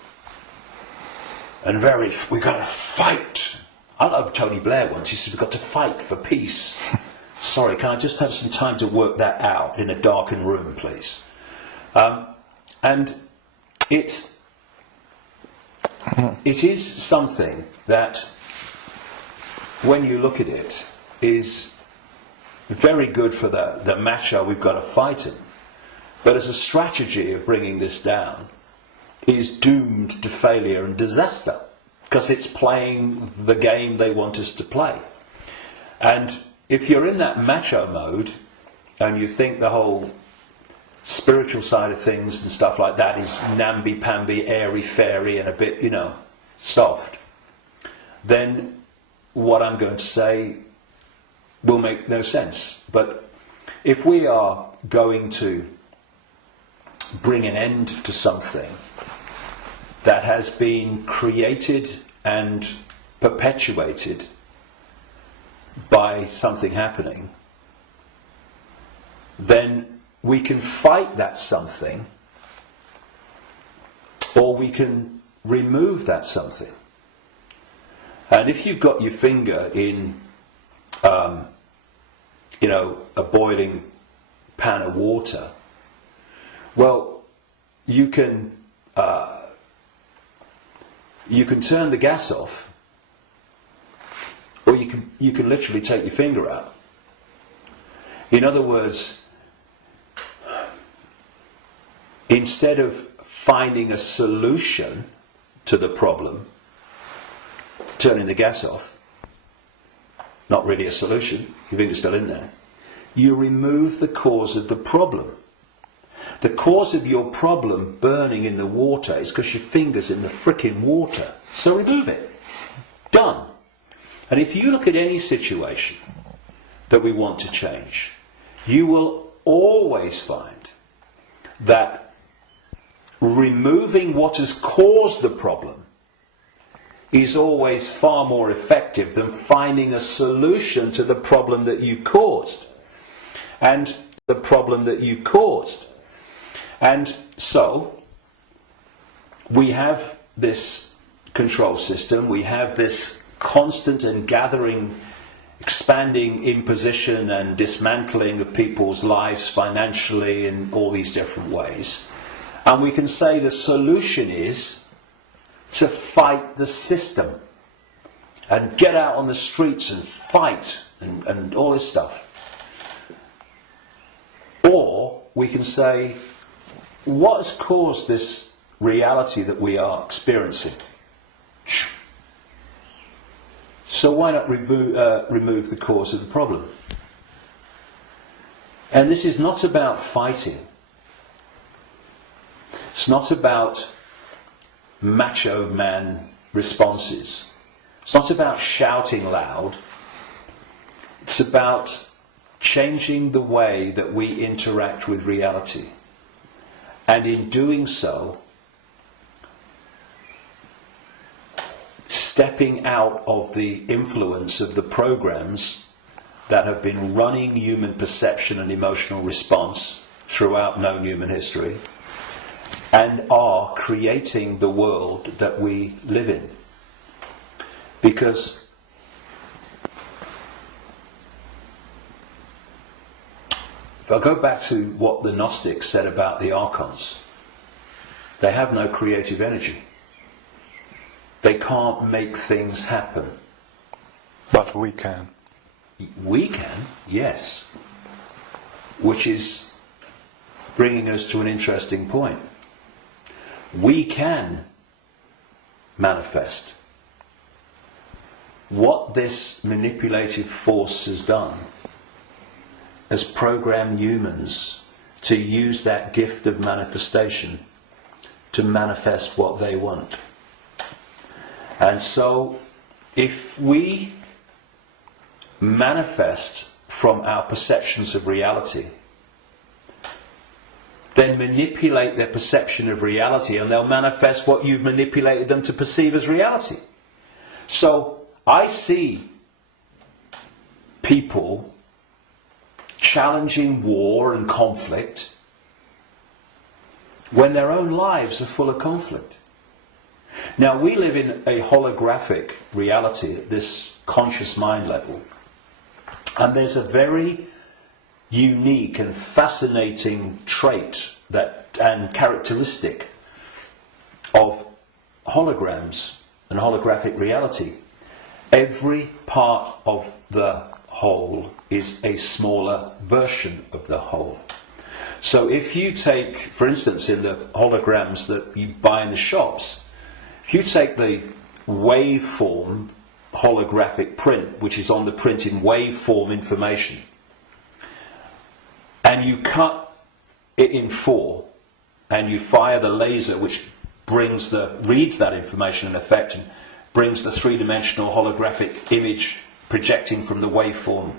and very, we've got to fight. I love Tony Blair once. He said, we've got to fight for peace. sorry, can I just have some time to work that out in a darkened room, please? And it is something that, when you look at it, is very good for the macho we've got to fight him. But as a strategy of bringing this down, is doomed to failure and disaster, because it's playing the game they want us to play. And if you're in that macho mode, and you think the whole spiritual side of things and stuff like that is namby-pamby, airy-fairy and a bit, soft, then what I'm going to say will make no sense. But if we are going to bring an end to something that has been created and perpetuated by something happening, then we can fight that something, or we can remove that something. And if you've got your finger in, a boiling pan of water, well, you can turn the gas off, or you can literally take your finger out. In other words, instead of finding a solution to the problem, turning the gas off, not really a solution, your finger's still in there, you remove the cause of the problem. The cause of your problem burning in the water is because your finger's in the frickin' water. So remove it. Done. And if you look at any situation that we want to change, you will always find that removing what has caused the problem is always far more effective than finding a solution to the problem that you've caused. And the problem that you've caused. And so, we have this control system, we have this constant and gathering, expanding imposition and dismantling of people's lives financially in all these different ways. And we can say the solution is to fight the system and get out on the streets and fight and all this stuff. Or we can say, what has caused this reality that we are experiencing? So why not remove the cause of the problem? And this is not about fighting. It's not about macho man responses. It's not about shouting loud. It's about changing the way that we interact with reality. And in doing so, stepping out of the influence of the programs that have been running human perception and emotional response throughout known human history, and are creating the world that we live in. Because if I go back to what the Gnostics said about the archons, they have no creative energy. They can't make things happen. But we can. We can, yes. Which is bringing us to an interesting point. We can manifest. What this manipulative force has done has programmed humans to use that gift of manifestation to manifest what they want. And so, if we manifest from our perceptions of reality, then manipulate their perception of reality, and they'll manifest what you've manipulated them to perceive as reality. So, I see people challenging war and conflict when their own lives are full of conflict. Now, we live in a holographic reality at this conscious mind level, And there's a very unique and fascinating trait and characteristic of holograms and holographic reality. Every part of the whole is a smaller version of the whole. So if you take, for instance, in the holograms that you buy in the shops, if you take the waveform holographic print, which is on the print in waveform information, and you cut it in 4, and you fire the laser which reads that information in effect and brings the three-dimensional holographic image projecting from the waveform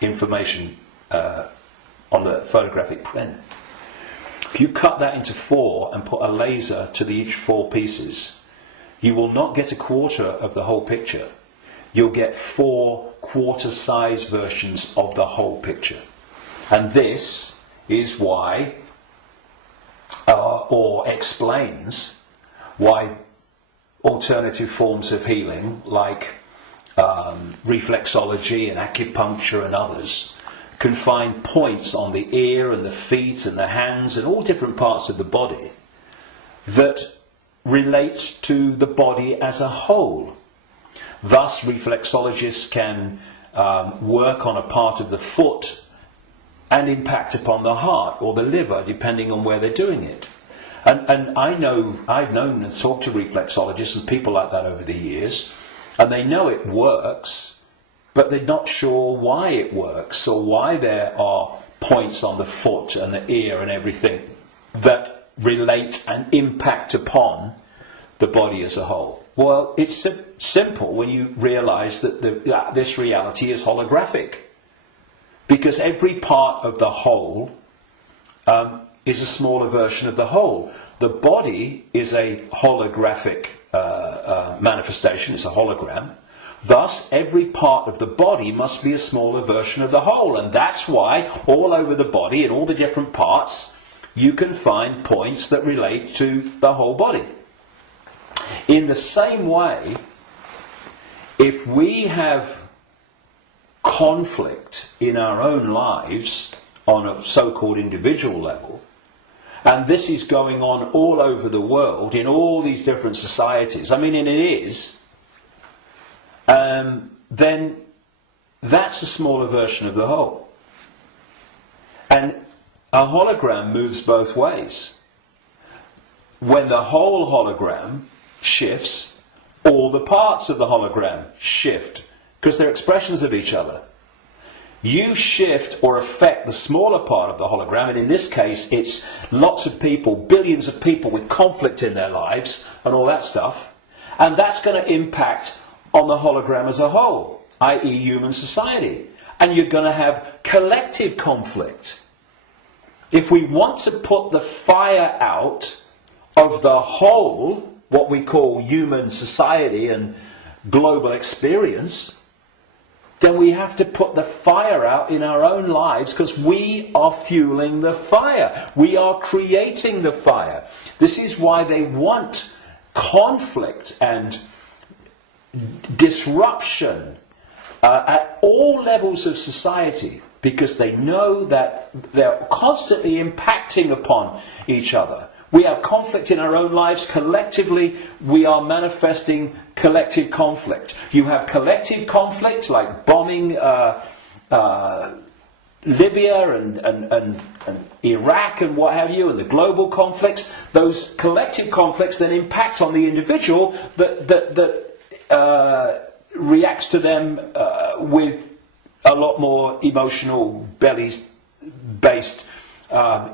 information on the photographic print. If you cut that into 4 and put a laser to each 4 pieces, you will not get a quarter of the whole picture. You'll get 4 quarter-size versions of the whole picture. And this is why, or explains why alternative forms of healing, like reflexology and acupuncture and others, can find points on the ear and the feet and the hands and all different parts of the body that relate to the body as a whole. Thus, reflexologists can work on a part of the foot and impact upon the heart or the liver, depending on where they're doing it. And I've known and talked to reflexologists and people like that over the years, and they know it works, but they're not sure why it works or why there are points on the foot and the ear and everything that relate and impact upon the body as a whole. Well, it's simple when you realise that this reality is holographic, because every part of the whole is a smaller version of the whole. The body is a holographic manifestation, it's a hologram. Thus, every part of the body must be a smaller version of the whole. And that's why all over the body, in all the different parts, you can find points that relate to the whole body. In the same way, if we have conflict in our own lives on a so-called individual level, and this is going on all over the world in all these different societies, and it is, then that's a smaller version of the whole. And a hologram moves both ways. When the whole hologram shifts, all the parts of the hologram shift, because they're expressions of each other. You shift or affect the smaller part of the hologram, and in this case it's lots of people, billions of people with conflict in their lives and all that stuff, and that's going to impact on the hologram as a whole, i.e. human society. And you're going to have collective conflict. If we want to put the fire out of the whole, what we call human society and global experience, then we have to put the fire out in our own lives, because we are fueling the fire. We are creating the fire. This is why they want conflict and disruption at all levels of society, because they know that they're constantly impacting upon each other. We have conflict in our own lives. Collectively, we are manifesting collective conflict. You have collective conflict like bombing Libya and Iraq and what have you, and the global conflicts. Those collective conflicts then impact on the individual that reacts to them with a lot more emotional, based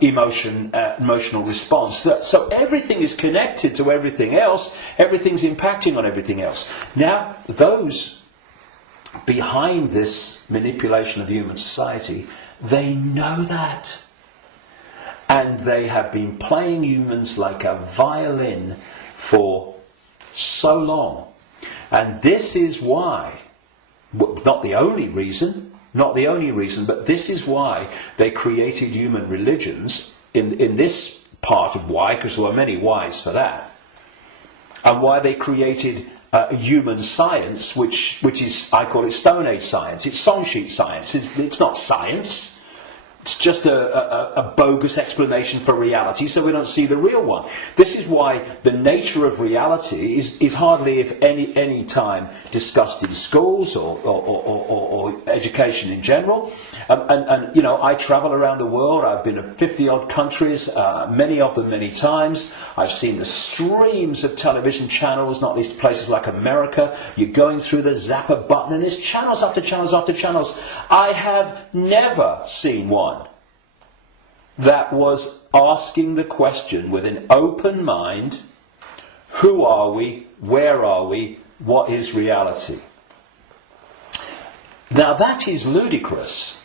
emotional response. So everything is connected to everything else. Everything's impacting on everything else. Now, those behind this manipulation of human society, they know that. And they have been playing humans like a violin for so long. And this is why, not the only reason, but this is why they created human religions in this part of why, because there were many whys for that, and why they created human science, which is, I call it Stone Age science. It's song sheet science. It's not science. It's just a bogus explanation for reality, so we don't see the real one. This is why the nature of reality is hardly, if any time, discussed in schools or education in general. And you know, I travel around the world. I've been to 50-odd countries, many of them many times. I've seen the streams of television channels, not least places like America. You're going through the zapper button, and there's channels after channels after channels. I have never seen one that was asking the question with an open mind: who are we? Where are we? What is reality? Now that is ludicrous.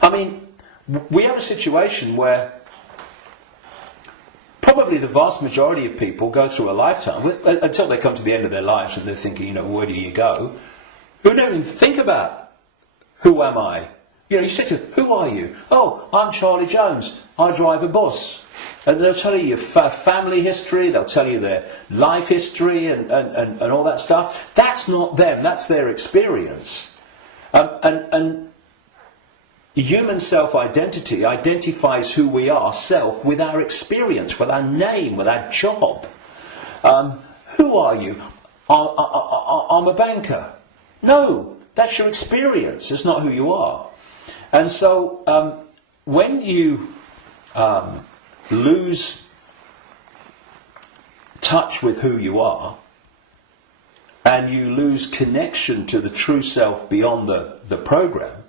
I mean, we have a situation where probably the vast majority of people go through a lifetime, until they come to the end of their lives and they're thinking, you know, where do you go? Who don't even think about, who am I? You know, you say to them, who are you? Oh, I'm Charlie Jones. I drive a bus. And they'll tell you your family history, they'll tell you their life history and all that stuff. That's not them, that's their experience. And human self-identity identifies who we are, self, with our experience, with our name, with our job. Who are you? I'm a banker. No, that's your experience, it's not who you are. And so when you lose touch with who you are, and you lose connection to the true self beyond the program,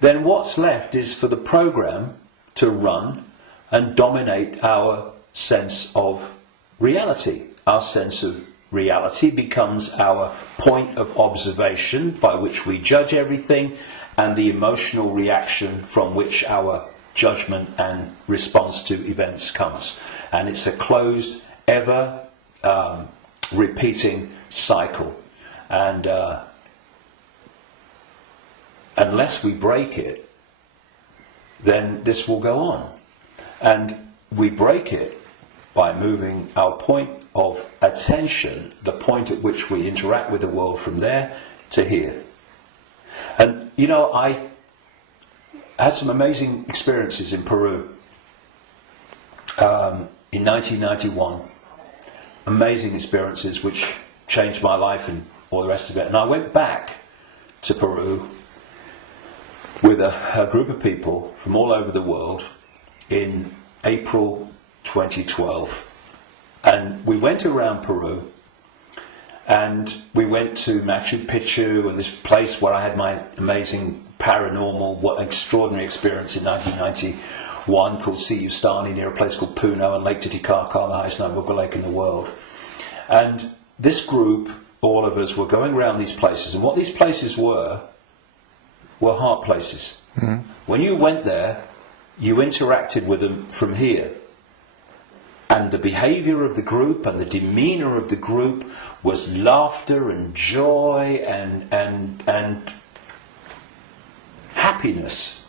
then what's left is for the program to run and dominate our sense of reality. Our sense of reality becomes our point of observation by which we judge everything, and the emotional reaction from which our judgment and response to events comes. And it's a closed, ever repeating cycle. And unless we break it, then this will go on. And we break it by moving our point of attention, the point at which we interact with the world, from there to here. And you know, I had some amazing experiences in Peru in 1991. Amazing experiences which changed my life and all the rest of it. And I went back to Peru with a group of people from all over the world in April 2012. And we went around Peru, and we went to Machu Picchu and this place where I had my amazing paranormal, what extraordinary experience in 1991 called Siyustani, near a place called Puno, and Lake Titicaca, the highest navigable lake in the world. And this group, all of us, were going around these places, and what these places were heart places. Mm-hmm. When you went there, you interacted with them from here. And the behaviour of the group and the demeanour of the group was laughter and joy and happiness.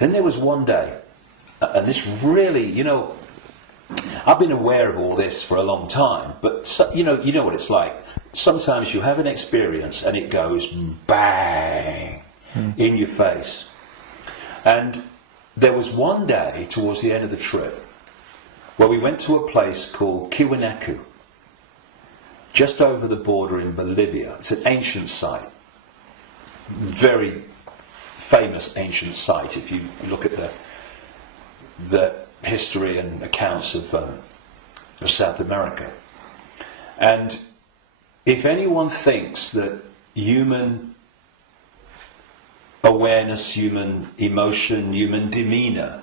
Then there was one day, and this really, you know, I've been aware of all this for a long time, but you know what it's like. Sometimes you have an experience and it goes bang in your face. And there was one day towards the end of the trip where we went to a place called Kiwanaku, just over the border in Bolivia. It's an ancient site, very famous ancient site if you look at the history and accounts of South America. And if anyone thinks that human awareness, human emotion, human demeanour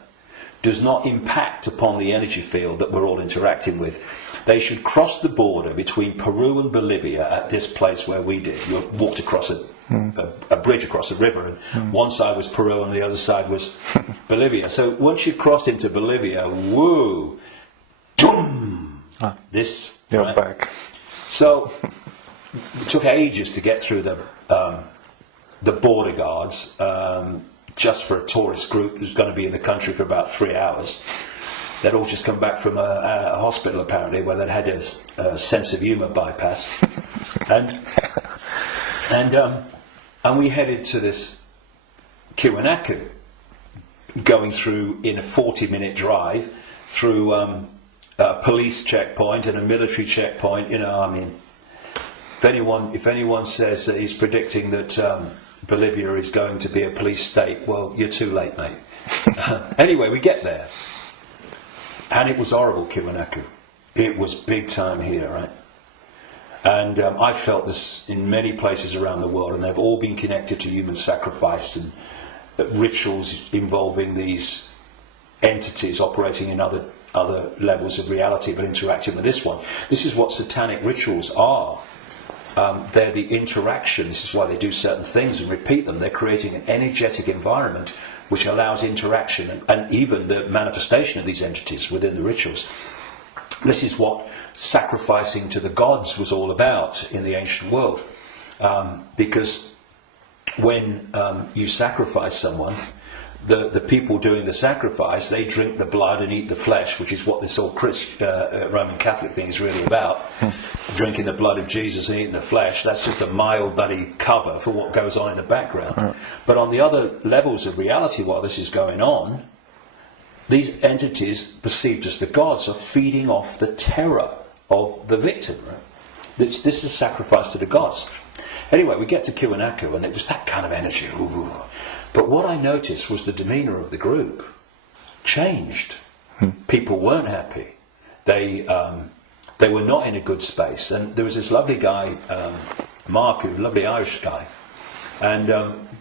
does not impact upon the energy field that we're all interacting with, they should cross the border between Peru and Bolivia at this place where we did. You walked across a bridge across a river, and one side was Peru and the other side was Bolivia. So once you crossed into Bolivia, woo, doom, this, you're right? back. So it took ages to get through the border guards, just for a tourist group who's going to be in the country for about 3 hours. They'd all just come back from a hospital apparently, where they'd had a sense of humour bypass, and we headed to this Kiwanaku, going through in a 40-minute drive through a police checkpoint and a military checkpoint. You know, I mean, if anyone says that he's predicting that Bolivia is going to be a police state, well, you're too late, mate. Anyway, we get there, and it was horrible, Kiwanaku. It was big time here, right? And I felt this in many places around the world, and they've all been connected to human sacrifice and rituals involving these entities operating in other levels of reality, but interacting with this one. This is what satanic rituals are. They're the interaction. This is why they do certain things and repeat them. They're creating an energetic environment which allows interaction and even the manifestation of these entities within the rituals. This is what sacrificing to the gods was all about in the ancient world. Because when you sacrifice someone, the people doing the sacrifice, they drink the blood and eat the flesh, which is what this whole Roman Catholic thing is really about. Drinking the blood of Jesus and eating the flesh, that's just a mild bloody cover for what goes on in the background. But on the other levels of reality, while this is going on, these entities, perceived as the gods, are feeding off the terror of the victim. Right? This is sacrifice to the gods. Anyway, we get to Kiwanaku, and it was that kind of energy. Ooh. But what I noticed was the demeanour of the group changed. People weren't happy. They were not in a good space. And there was this lovely guy, Mark, a lovely Irish guy, and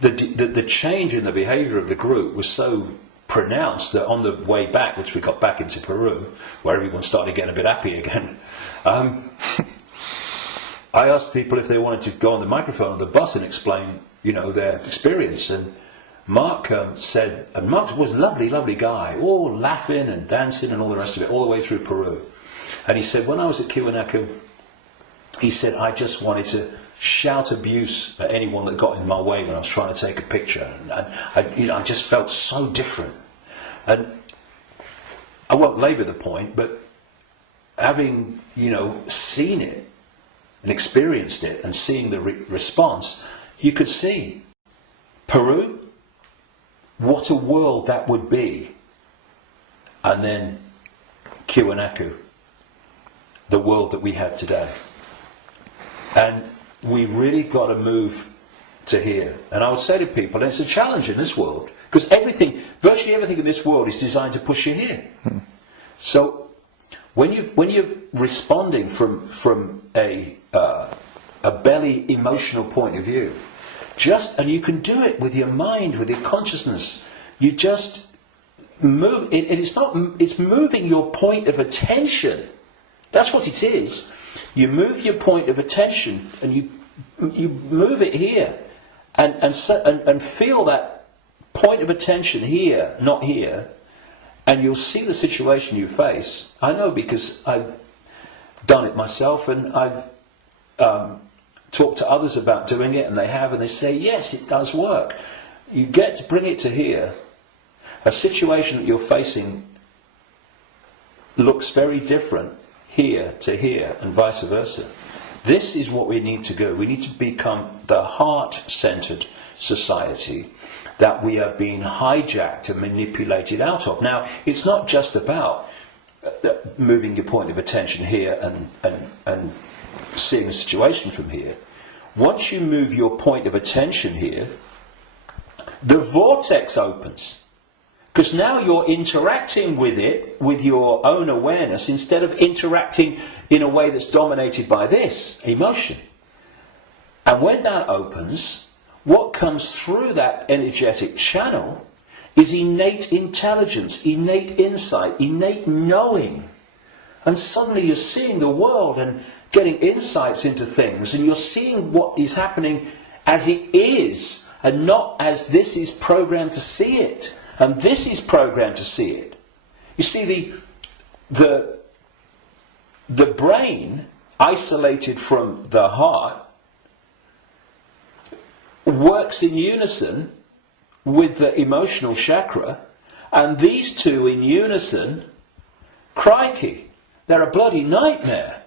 the change in the behaviour of the group was so pronounced that on the way back, which we got back into Peru, where everyone started getting a bit happy again, I asked people if they wanted to go on the microphone on the bus and explain, their experience. And Mark said, and Mark was a lovely, lovely guy, all laughing and dancing and all the rest of it, all the way through Peru. And he said, when I was at Kiwanaku, he said, I just wanted to shout abuse at anyone that got in my way when I was trying to take a picture. And I just felt so different. And I won't labour the point, but having, seen it and experienced it and seeing the response, you could see Peru, what a world that would be. And then Kiwanaku, the world that we have today. And we really got to move to here. And I would say to people, it's a challenge in this world, because virtually everything in this world is designed to push you here. So when you're responding from a belly emotional point of view, and you can do it with your mind, with your consciousness, you just move. It's moving your point of attention. That's what it is. You move your point of attention, and you move it here, and feel that point of attention here, not here, and you'll see the situation you face. I know, because I've done it myself, and I've talked to others about doing it, and they have, and they say, yes, it does work. You get to bring it to here. A situation that you're facing looks very different here to here, and vice versa. This is what we need to do. We need to become the heart-centered society that we are being hijacked and manipulated out of. Now, it's not just about moving your point of attention here and seeing the situation from here. Once you move your point of attention here, the vortex opens. Because now you're interacting with it, with your own awareness, instead of interacting in a way that's dominated by this emotion. And when that opens, what comes through that energetic channel is innate intelligence, innate insight, innate knowing. And suddenly you're seeing the world and getting insights into things, and you're seeing what is happening as it is, and not as this is programmed to see it. And this is programmed to see it. You see, the brain, isolated from the heart, works in unison with the emotional chakra, and these two in unison crikey, they're a bloody nightmare.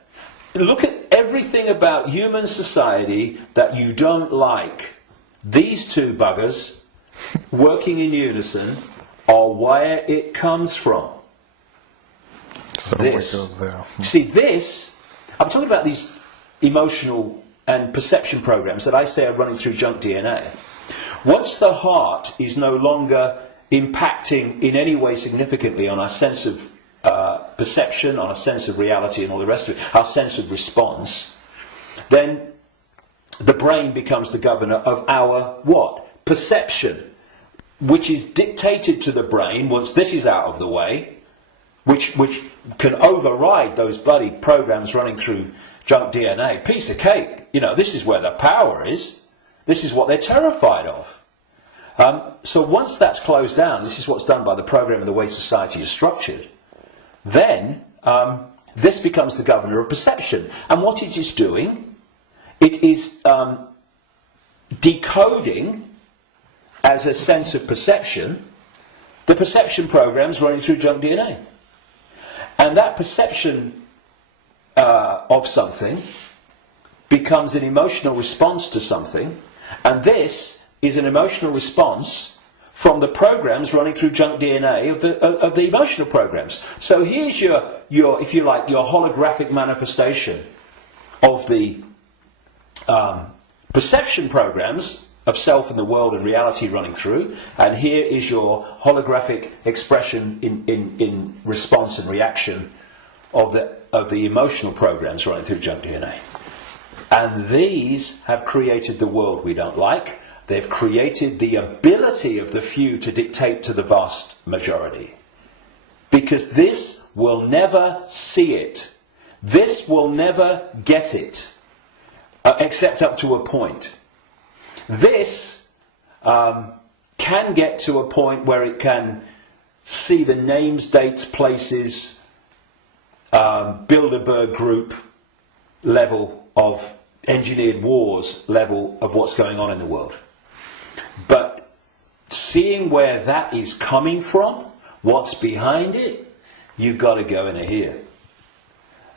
Look at everything about human society that you don't like. These two buggers, working in unison, are where it comes from. So This. we go there. See, this, I'm talking about these emotional and perception programs that I say are running through junk DNA. Once the heart is no longer impacting in any way significantly on our sense of perception, on our sense of reality and all the rest of it, our sense of response, then the brain becomes the governor of our what? Perception, which is dictated to the brain once this is out of the way, which can override those bloody programs running through junk DNA. Piece of cake. You know, this is where the power is. This is what they're terrified of. So once that's closed down, this is what's done by the program and the way society is structured, then this becomes the governor of perception. And what it is doing, it is decoding as a sense of perception the perception programs running through junk DNA. And that perception of something becomes an emotional response to something, and this is an emotional response from the programs running through junk DNA of the emotional programs. So here's your, if you like, your holographic manifestation of the perception programs of self and the world and reality running through, and here is your holographic expression in response and reaction of the emotional programs running through junk DNA. And these have created the world we don't like. They've created the ability of the few to dictate to the vast majority. Because this will never see it. This will never get it. Except up to a point. This can get to a point where it can see the names, dates, places, Bilderberg group level of engineered wars level of what's going on in the world. But seeing where that is coming from, what's behind it, you've got to go in here.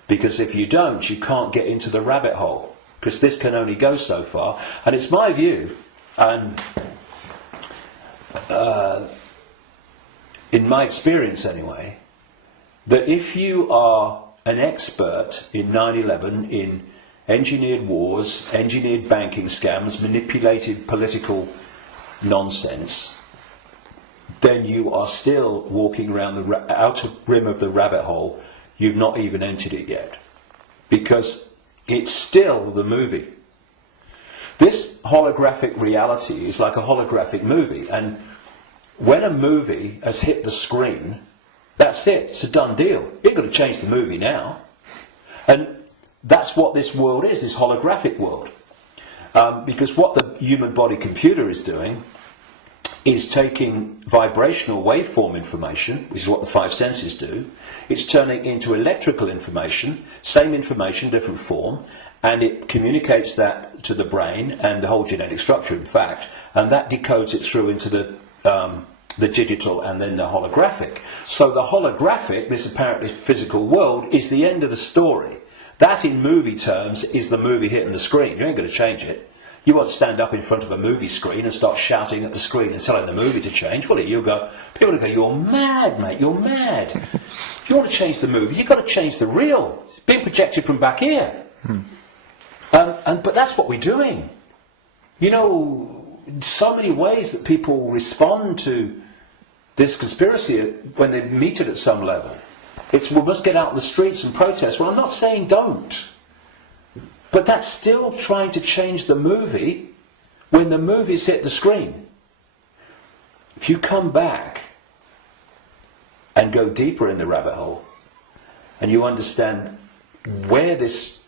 Because if you don't, you can't get into the rabbit hole. Because this can only go so far. And it's my view, and in my experience anyway, that if you are an expert in 9/11, in engineered wars, engineered banking scams, manipulated political nonsense, then you are still walking around the outer rim of the rabbit hole. You've not even entered it yet. Because it's still the movie. This holographic reality is like a holographic movie. And when a movie has hit the screen, that's it. It's a done deal. You've got to change the movie now. And that's what this world is, this holographic world. Because what the human body computer is doing is taking vibrational waveform information, which is what the five senses do. It's turning it into electrical information, same information, different form, and it communicates that to the brain and the whole genetic structure, in fact, and that decodes it through into the digital and then the holographic. So the holographic, this apparently physical world, is the end of the story. That, in movie terms, is the movie hitting the screen. You ain't going to change it. You won't stand up in front of a movie screen and start shouting at the screen and telling the movie to change, will it? You'll go, people will go, you're mad, mate, you're mad. If you want to change the movie, you've got to change the reel. It's being projected from back here. But that's what we're doing. You know, so many ways that people respond to this conspiracy when they meet it at some level. It's, we must get out in the streets and protest. Well, I'm not saying don't. But that's still trying to change the movie when the movie's hit the screen. If you come back and go deeper in the rabbit hole, and you understand where this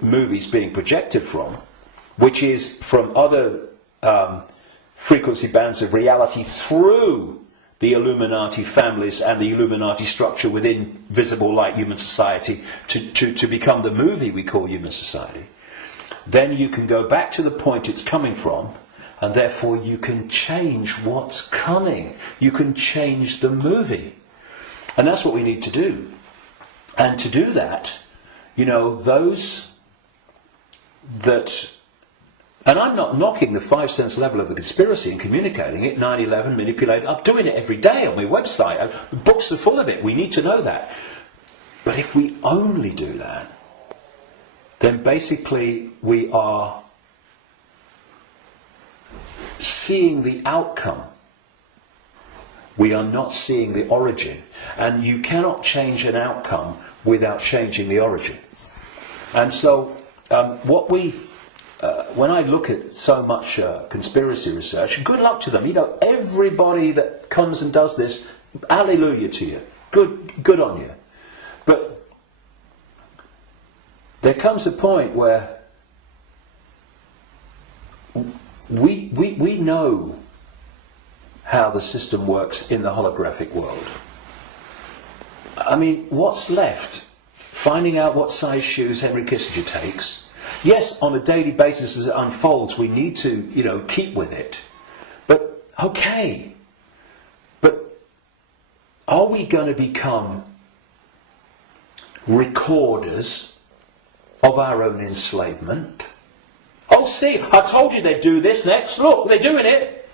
movie's being projected from, which is from other frequency bands of reality through the Illuminati families and the Illuminati structure within visible light human society to become the movie we call human society, then you can go back to the point it's coming from, and therefore you can change what's coming. You can change the movie. And that's what we need to do. And to do that, you know, those that... And I'm not knocking the 5 sense level of the conspiracy and communicating it, 9/11, manipulating. I'm doing it every day on my website. Books are full of it. We need to know that. But if we only do that, then basically we are seeing the outcome. We are not seeing the origin. And you cannot change an outcome without changing the origin. And so when I look at so much conspiracy research, good luck to them. You know, everybody that comes and does this, hallelujah to you. Good on you. But there comes a point where we know how the system works in the holographic world. I mean, what's left? Finding out what size shoes Henry Kissinger takes. Yes, on a daily basis as it unfolds, we need to, you know, keep with it. But, okay. But are we going to become recorders of our own enslavement? Oh, see, I told you they'd do this next. Look, they're doing it.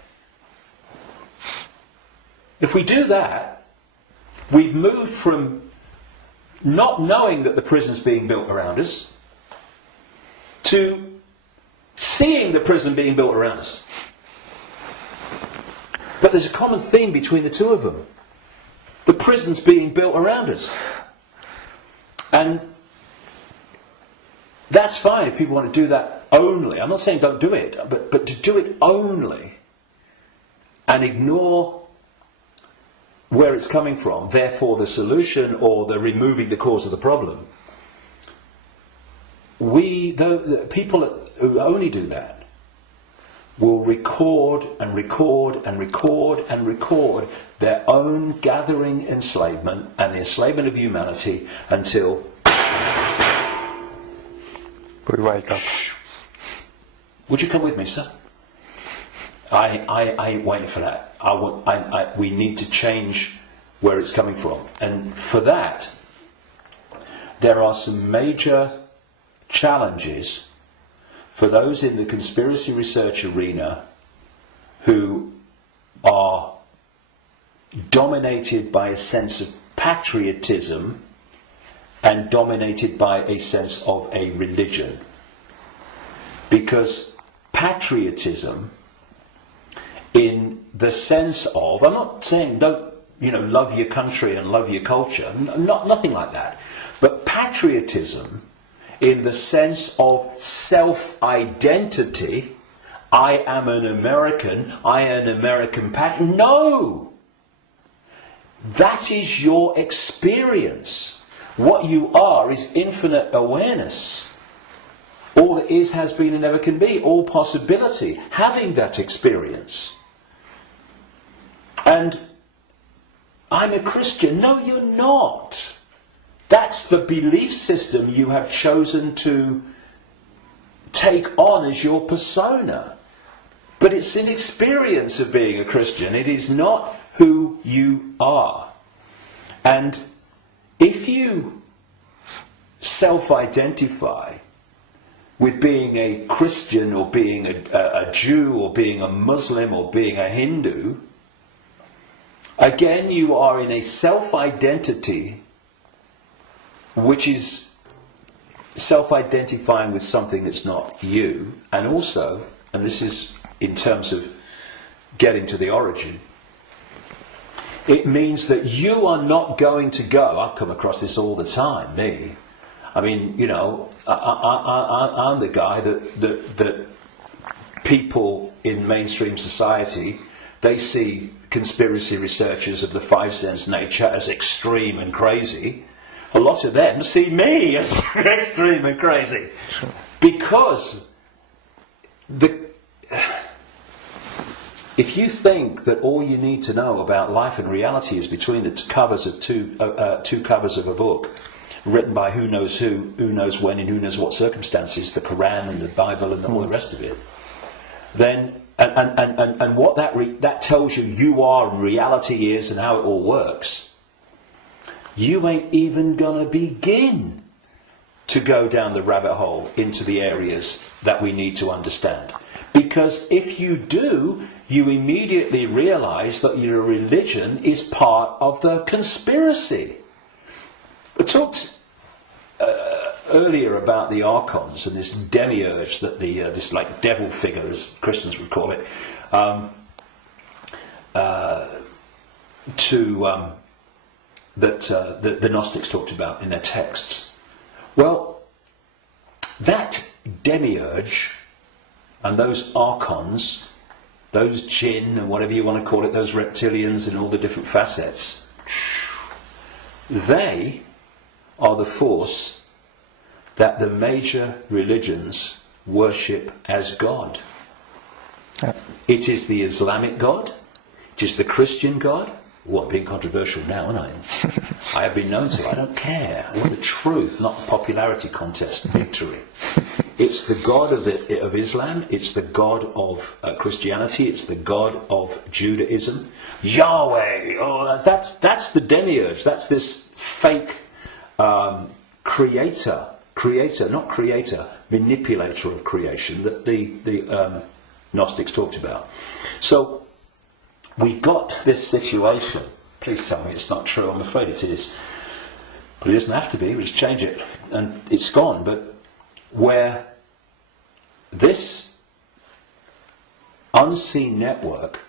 If we do that, we've moved from not knowing that the prison's being built around us to seeing the prison being built around us. But there's a common theme between the two of them. The prison's being built around us. And that's fine if people want to do that only. I'm not saying don't do it, but to do it only and ignore where it's coming from, therefore the solution or the removing the cause of the problem. The people who only do that will record and record and record and record their own gathering enslavement and the enslavement of humanity until we wake up. Would you come with me, sir? I ain't waiting for that. We need to change where it's coming from. And for that, there are some major challenges for those in the conspiracy research arena who are dominated by a sense of patriotism and dominated by a sense of a religion. Because patriotism, in the sense of, I'm not saying don't, love your country and love your culture, nothing like that, but patriotism in the sense of self-identity, I am an American, I am an American patriot. No! That is your experience. What you are is infinite awareness. All that is, has been, and never can be. All possibility. Having that experience. And I'm a Christian. No, you're not. That's the belief system you have chosen to take on as your persona. But it's an experience of being a Christian. It is not who you are. And if you self-identify with being a Christian or being a Jew or being a Muslim or being a Hindu, again you are in a self-identity which is self-identifying with something that's not you, and also, and this is in terms of getting to the origin, it means that you are not going to go, I've come across this all the time, me. I mean, I'm the guy that people in mainstream society, they see conspiracy researchers of the 5 sense nature as extreme and crazy. A lot of them see me as extreme and crazy. Because if you think that all you need to know about life and reality is between the covers of two covers of a book written by who knows knows when, and who knows what circumstances, the Quran and the Bible and all the rest of it, then and what that tells you are and reality is and how it all works, you ain't even going to begin to go down the rabbit hole into the areas that we need to understand. Because if you do, you immediately realize that your religion is part of the conspiracy. I talked earlier about the archons and this demiurge that this like devil figure, as Christians would call it, that the Gnostics talked about in their texts. Well, that demiurge and those archons, those jinn and whatever you want to call it, those reptilians in all the different facets, they are the force that the major religions worship as God. It is the Islamic God, it is the Christian God. Well, I'm being controversial now, aren't I? I have been known to. I don't care. I want the truth, not the popularity contest victory. It's the God of Islam. It's the God of Christianity. It's the God of Judaism. Yahweh. Oh, that's the demiurge. That's this fake manipulator of creation that the Gnostics talked about. So we got this situation. Please tell me it's not true. I'm afraid it is. But it doesn't have to be. We just change it. And it's gone. But where this unseen network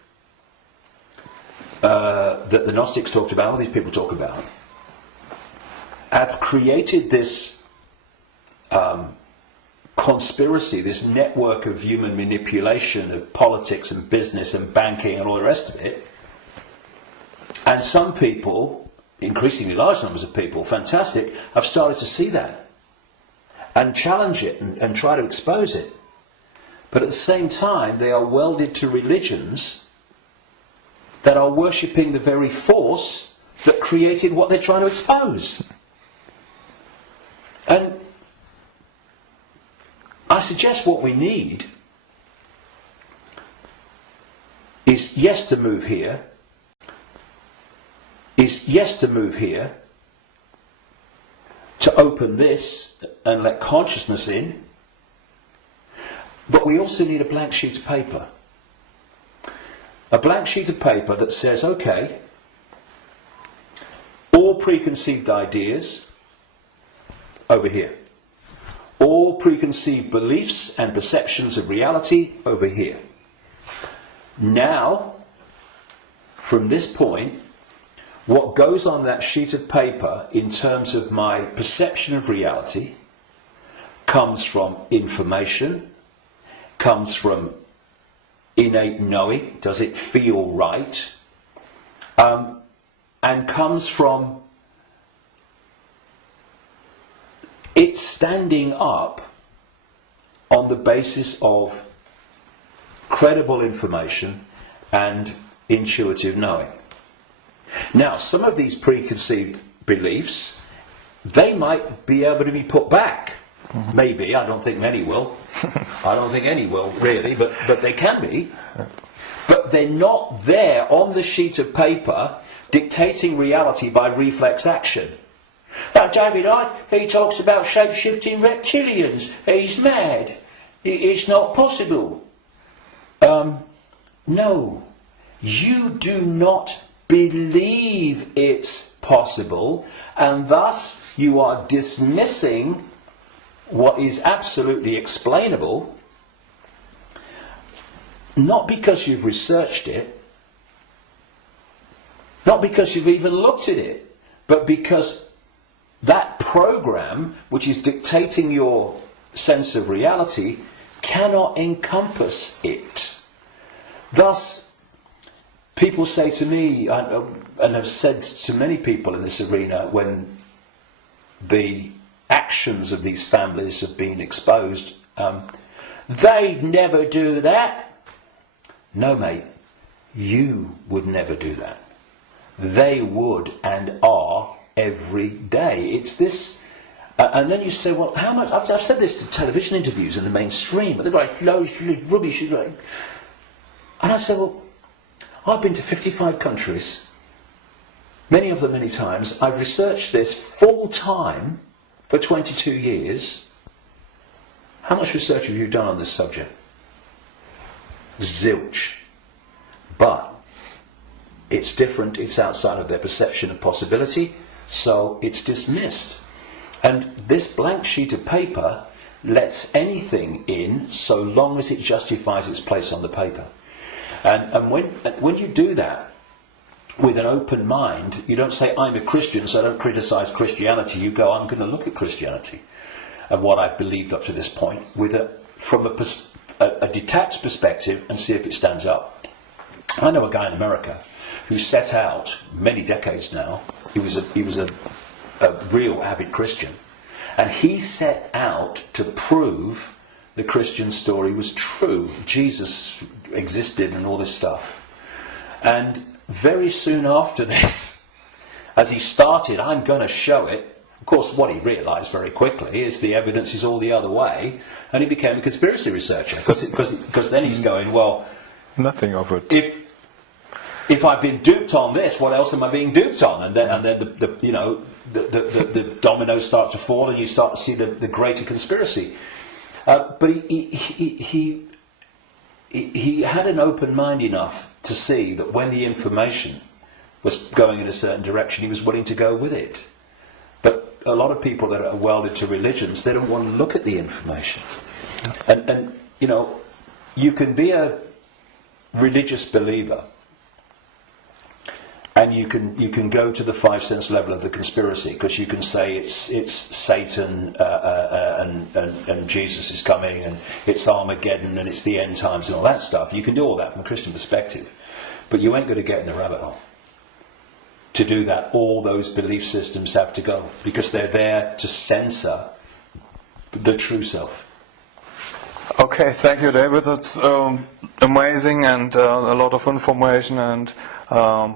that the Gnostics talked about, all these people talk about, have created this conspiracy, this network of human manipulation of politics and business and banking and all the rest of it. And some people, increasingly large numbers of people, fantastic, have started to see that and challenge it and try to expose it. But at the same time, they are welded to religions that are worshipping the very force that created what they're trying to expose. And I suggest what we need is yes to move here, to open this and let consciousness in, but we also need a blank sheet of paper. A blank sheet of paper that says, okay, all preconceived ideas over here. All preconceived beliefs and perceptions of reality over here. Now, from this point, what goes on that sheet of paper in terms of my perception of reality comes from information, comes from innate knowing, does it feel right, and comes from it's standing up on the basis of credible information and intuitive knowing. Now, some of these preconceived beliefs, they might be able to be put back. Maybe, I don't think many will. I don't think any will, really, but they can be. But they're not there on the sheet of paper dictating reality by reflex action. Now, David Icke, he talks about shape-shifting reptilians. He's mad. It's not possible. No. You do not believe it's possible, and thus you are dismissing what is absolutely explainable, not because you've researched it, not because you've even looked at it, but because that program, which is dictating your sense of reality, cannot encompass it. Thus, people say to me, and have said to many people in this arena, when the actions of these families have been exposed, they'd never do that. No, mate, you would never do that. They would and are every day. It's this, and then you say, well, how much? I've said this to television interviews in the mainstream, but they're like, loads of rubbish. And I say, well, I've been to 55 countries. many of them many times. I've researched this full time for 22 years. How much research have you done on this subject? Zilch. But it's different, it's outside of their perception of possibility, so it's dismissed. And this blank sheet of paper lets anything in so long as it justifies its place on the paper. And when you do that with an open mind, you don't say, I'm a Christian, so I don't criticize Christianity. You go, I'm going to look at Christianity and what I've believed up to this point from a detached perspective and see if it stands up. I know a guy in America who set out many decades now. He was a real avid Christian, and he set out to prove the Christian story was true. Jesus existed and all this stuff. And very soon after this, as he started, I'm going to show it. Of course, what he realised very quickly is the evidence is all the other way, and he became a conspiracy researcher because then he's going, well, nothing of it. If I've been duped on this, what else am I being duped on? And then the dominoes start to fall, and you start to see the greater conspiracy. But he had an open mind enough to see that when the information was going in a certain direction, he was willing to go with it. But a lot of people that are welded to religions, they don't want to look at the information. And you can be a religious believer, and you can go to the 5 sense level of the conspiracy, because you can say it's Satan and Jesus is coming, and it's Armageddon, and it's the end times and all that stuff. You can do all that from a Christian perspective, but you ain't going to get in the rabbit hole. To do that, all those belief systems have to go, because they're there to censor the true self. Okay, thank you, David. That's amazing, and a lot of information, and a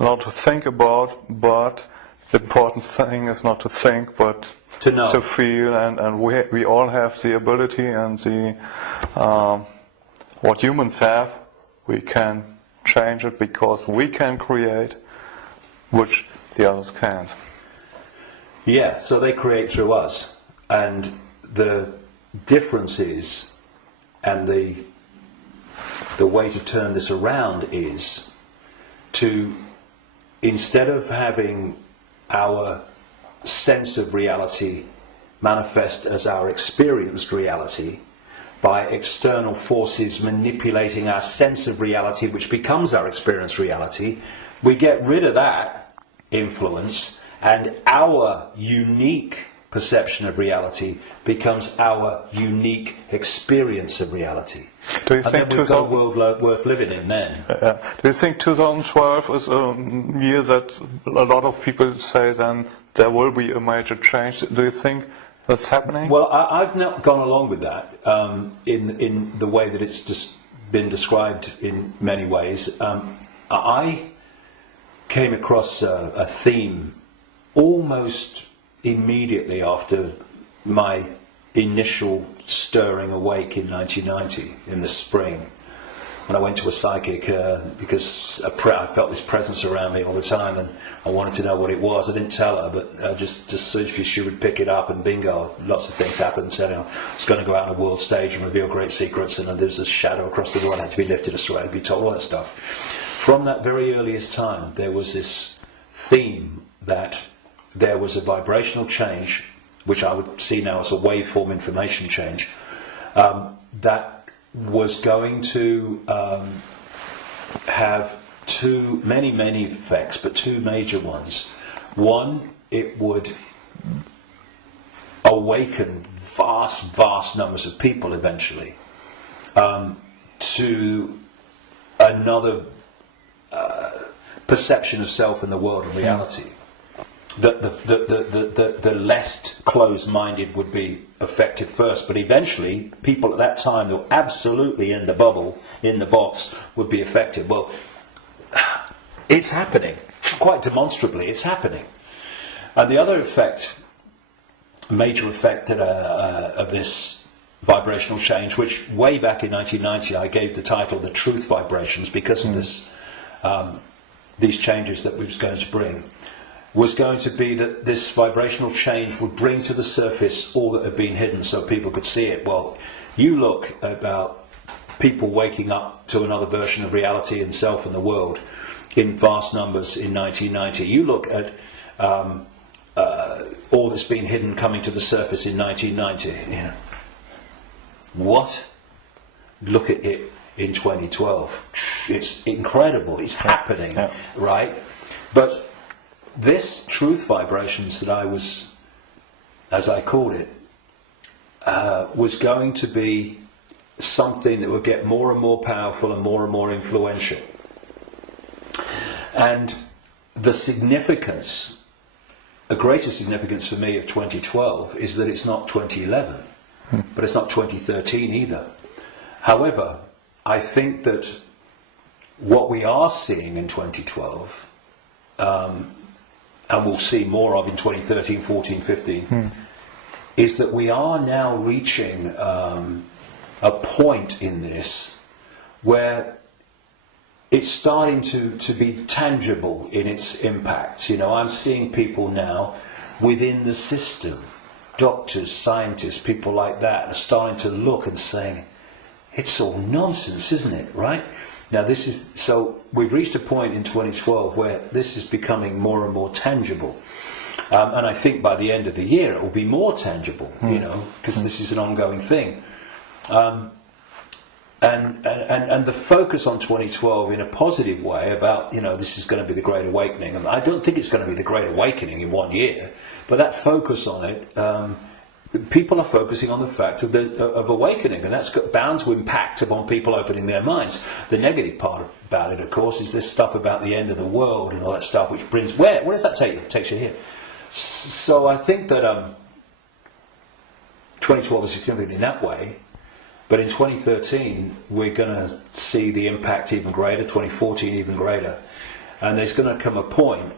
lot to think about, but the important thing is not to think, but to know, to feel, and we all have the ability and the what humans have. We can change it because we can create, which the others can't. Yeah, so they create through us, and the difference is, and the way to turn this around is to, instead of having our sense of reality manifest as our experienced reality by external forces manipulating our sense of reality, which becomes our experienced reality, we get rid of that influence, and our unique perception of reality becomes our unique experience of reality. Do you think we've got a world worth living in then? Do you think 2012 is a year that a lot of people say then there will be a major change? Do you think that's happening? Well, I've not gone along with that in the way that it's just been described in many ways. I came across a theme almost immediately after my initial stirring awake in 1990 in the spring, when I went to a psychic because I felt this presence around me all the time, and I wanted to know what it was. I didn't tell her, but just so she would pick it up, and bingo, lots of things happened. So, I was going to go out on a world stage and reveal great secrets, and there's a shadow across the world had to be lifted aside and be told all that stuff. From that very earliest time, there was this theme that there was a vibrational change, which I would see now as a waveform information change, that was going to have many effects, but two major ones. One, it would awaken vast numbers of people eventually to another perception of self in the world and reality. The less closed-minded would be affected first, but eventually people at that time who were absolutely in the bubble, in the box, would be affected. Well, it's happening. Quite demonstrably, it's happening. And the other effect, major effect of this vibrational change, which way back in 1990 I gave the title The Truth Vibrations because of this these changes that we was going to bring, was going to be that this vibrational change would bring to the surface all that had been hidden so people could see it. Well, you look about people waking up to another version of reality and self and the world in vast numbers in 1990. You look at all that's been hidden coming to the surface in 1990. You know, what? Look at it in 2012. It's incredible. It's happening, right? But this truth vibrations that I was, as I called it, was going to be something that would get more and more powerful and more influential. And the significance, a greater significance for me of 2012 is that it's not 2011, but it's not 2013 either. However, I think that what we are seeing in 2012, and we'll see more of in 2013, 14, 15, is that we are now reaching a point in this where it's starting to be tangible in its impact. You know, I'm seeing people now within the system, doctors, scientists, people like that, are starting to look and saying, it's all nonsense, isn't it, right? Now so we've reached a point in 2012 where this is becoming more and more tangible. And I think by the end of the year it will be more tangible, you know, because this is an ongoing thing. And the focus on 2012 in a positive way about, you know, this is going to be the Great Awakening. And I don't think it's going to be the Great Awakening in 1 year, but that focus on it, people are focusing on the fact of awakening, and that's bound to impact upon people opening their minds. The negative part about it, of course, is this stuff about the end of the world and all that stuff, which brings... Where does that take you? It takes you here. So I think that 2012 is significant in that way, but in 2013 we're going to see the impact even greater, 2014 even greater, and there's going to come a point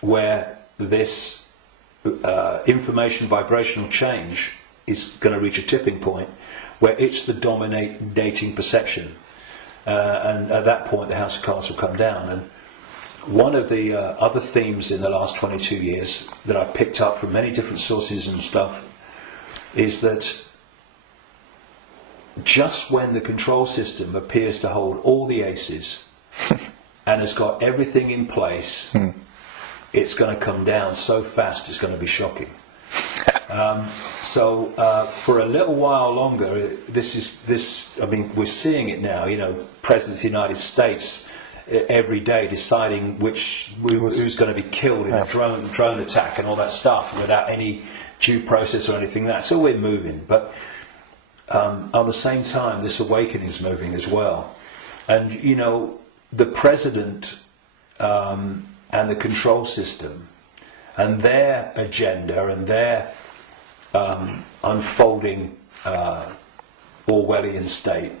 where this information vibrational change is going to reach a tipping point where it's the dominating perception, and at that point the House of Cards will come down. And one of the other themes in the last 22 years that I picked up from many different sources and stuff is that just when the control system appears to hold all the aces and has got everything in place, it's going to come down so fast it's going to be shocking. So for a little while longer, I mean, we're seeing it now, you know, President of the United States every day deciding who's going to be killed in a drone attack and all that stuff without any due process or anything like that. So we're moving, but at the same time this awakening is moving as well. And you know, the President and the control system and their agenda and their unfolding Orwellian state,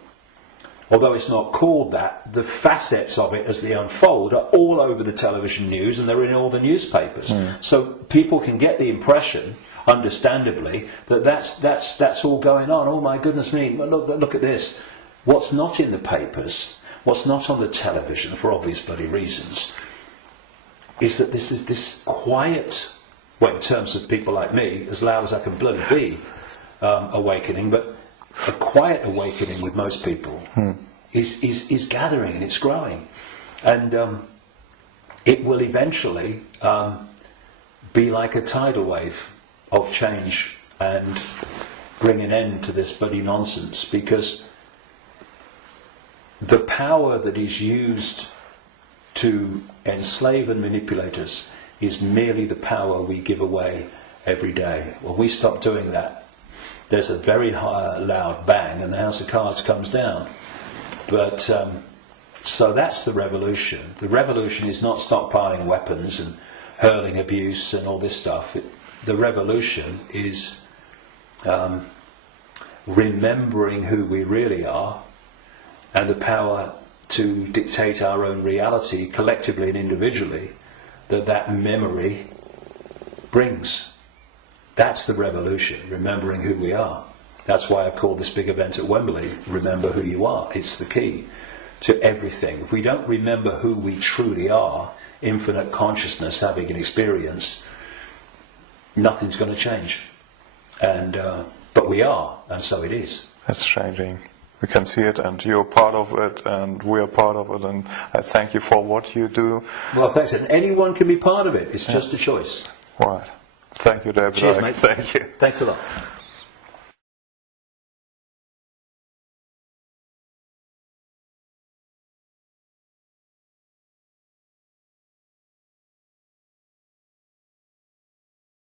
although it's not called that, the facets of it as they unfold are all over the television news and they're in all the newspapers. So people can get the impression, understandably, that that's all going on. Oh my goodness me, look at this. What's not in the papers, what's not on the television, for obvious bloody reasons, is that this is this quiet, well, in terms of people like me, as loud as I can bloody be, awakening, but a quiet awakening with most people is gathering and it's growing, and it will eventually be like a tidal wave of change and bring an end to this bloody nonsense, because the power that is used to enslave and manipulate us is merely the power we give away every day. When we stop doing that, there's a very loud bang and the House of Cards comes down. But so that's the revolution. The revolution is not stockpiling weapons and hurling abuse and all this stuff. The revolution is remembering who we really are and the power to dictate our own reality collectively and individually that memory brings. That's the revolution, remembering who we are. That's why I've called this big event at Wembley, Remember Who You Are. It's the key. to everything. If we don't remember who we truly are, infinite consciousness having an experience, nothing's going to change. But we are, and so it is. It's changing. We can see it, and you're part of it, and we are part of it, and I thank you for what you do. Well, thanks. And anyone can be part of it. It's just a choice. Right. Thank you, David. Cheers, mate. Thank you. Thanks a lot.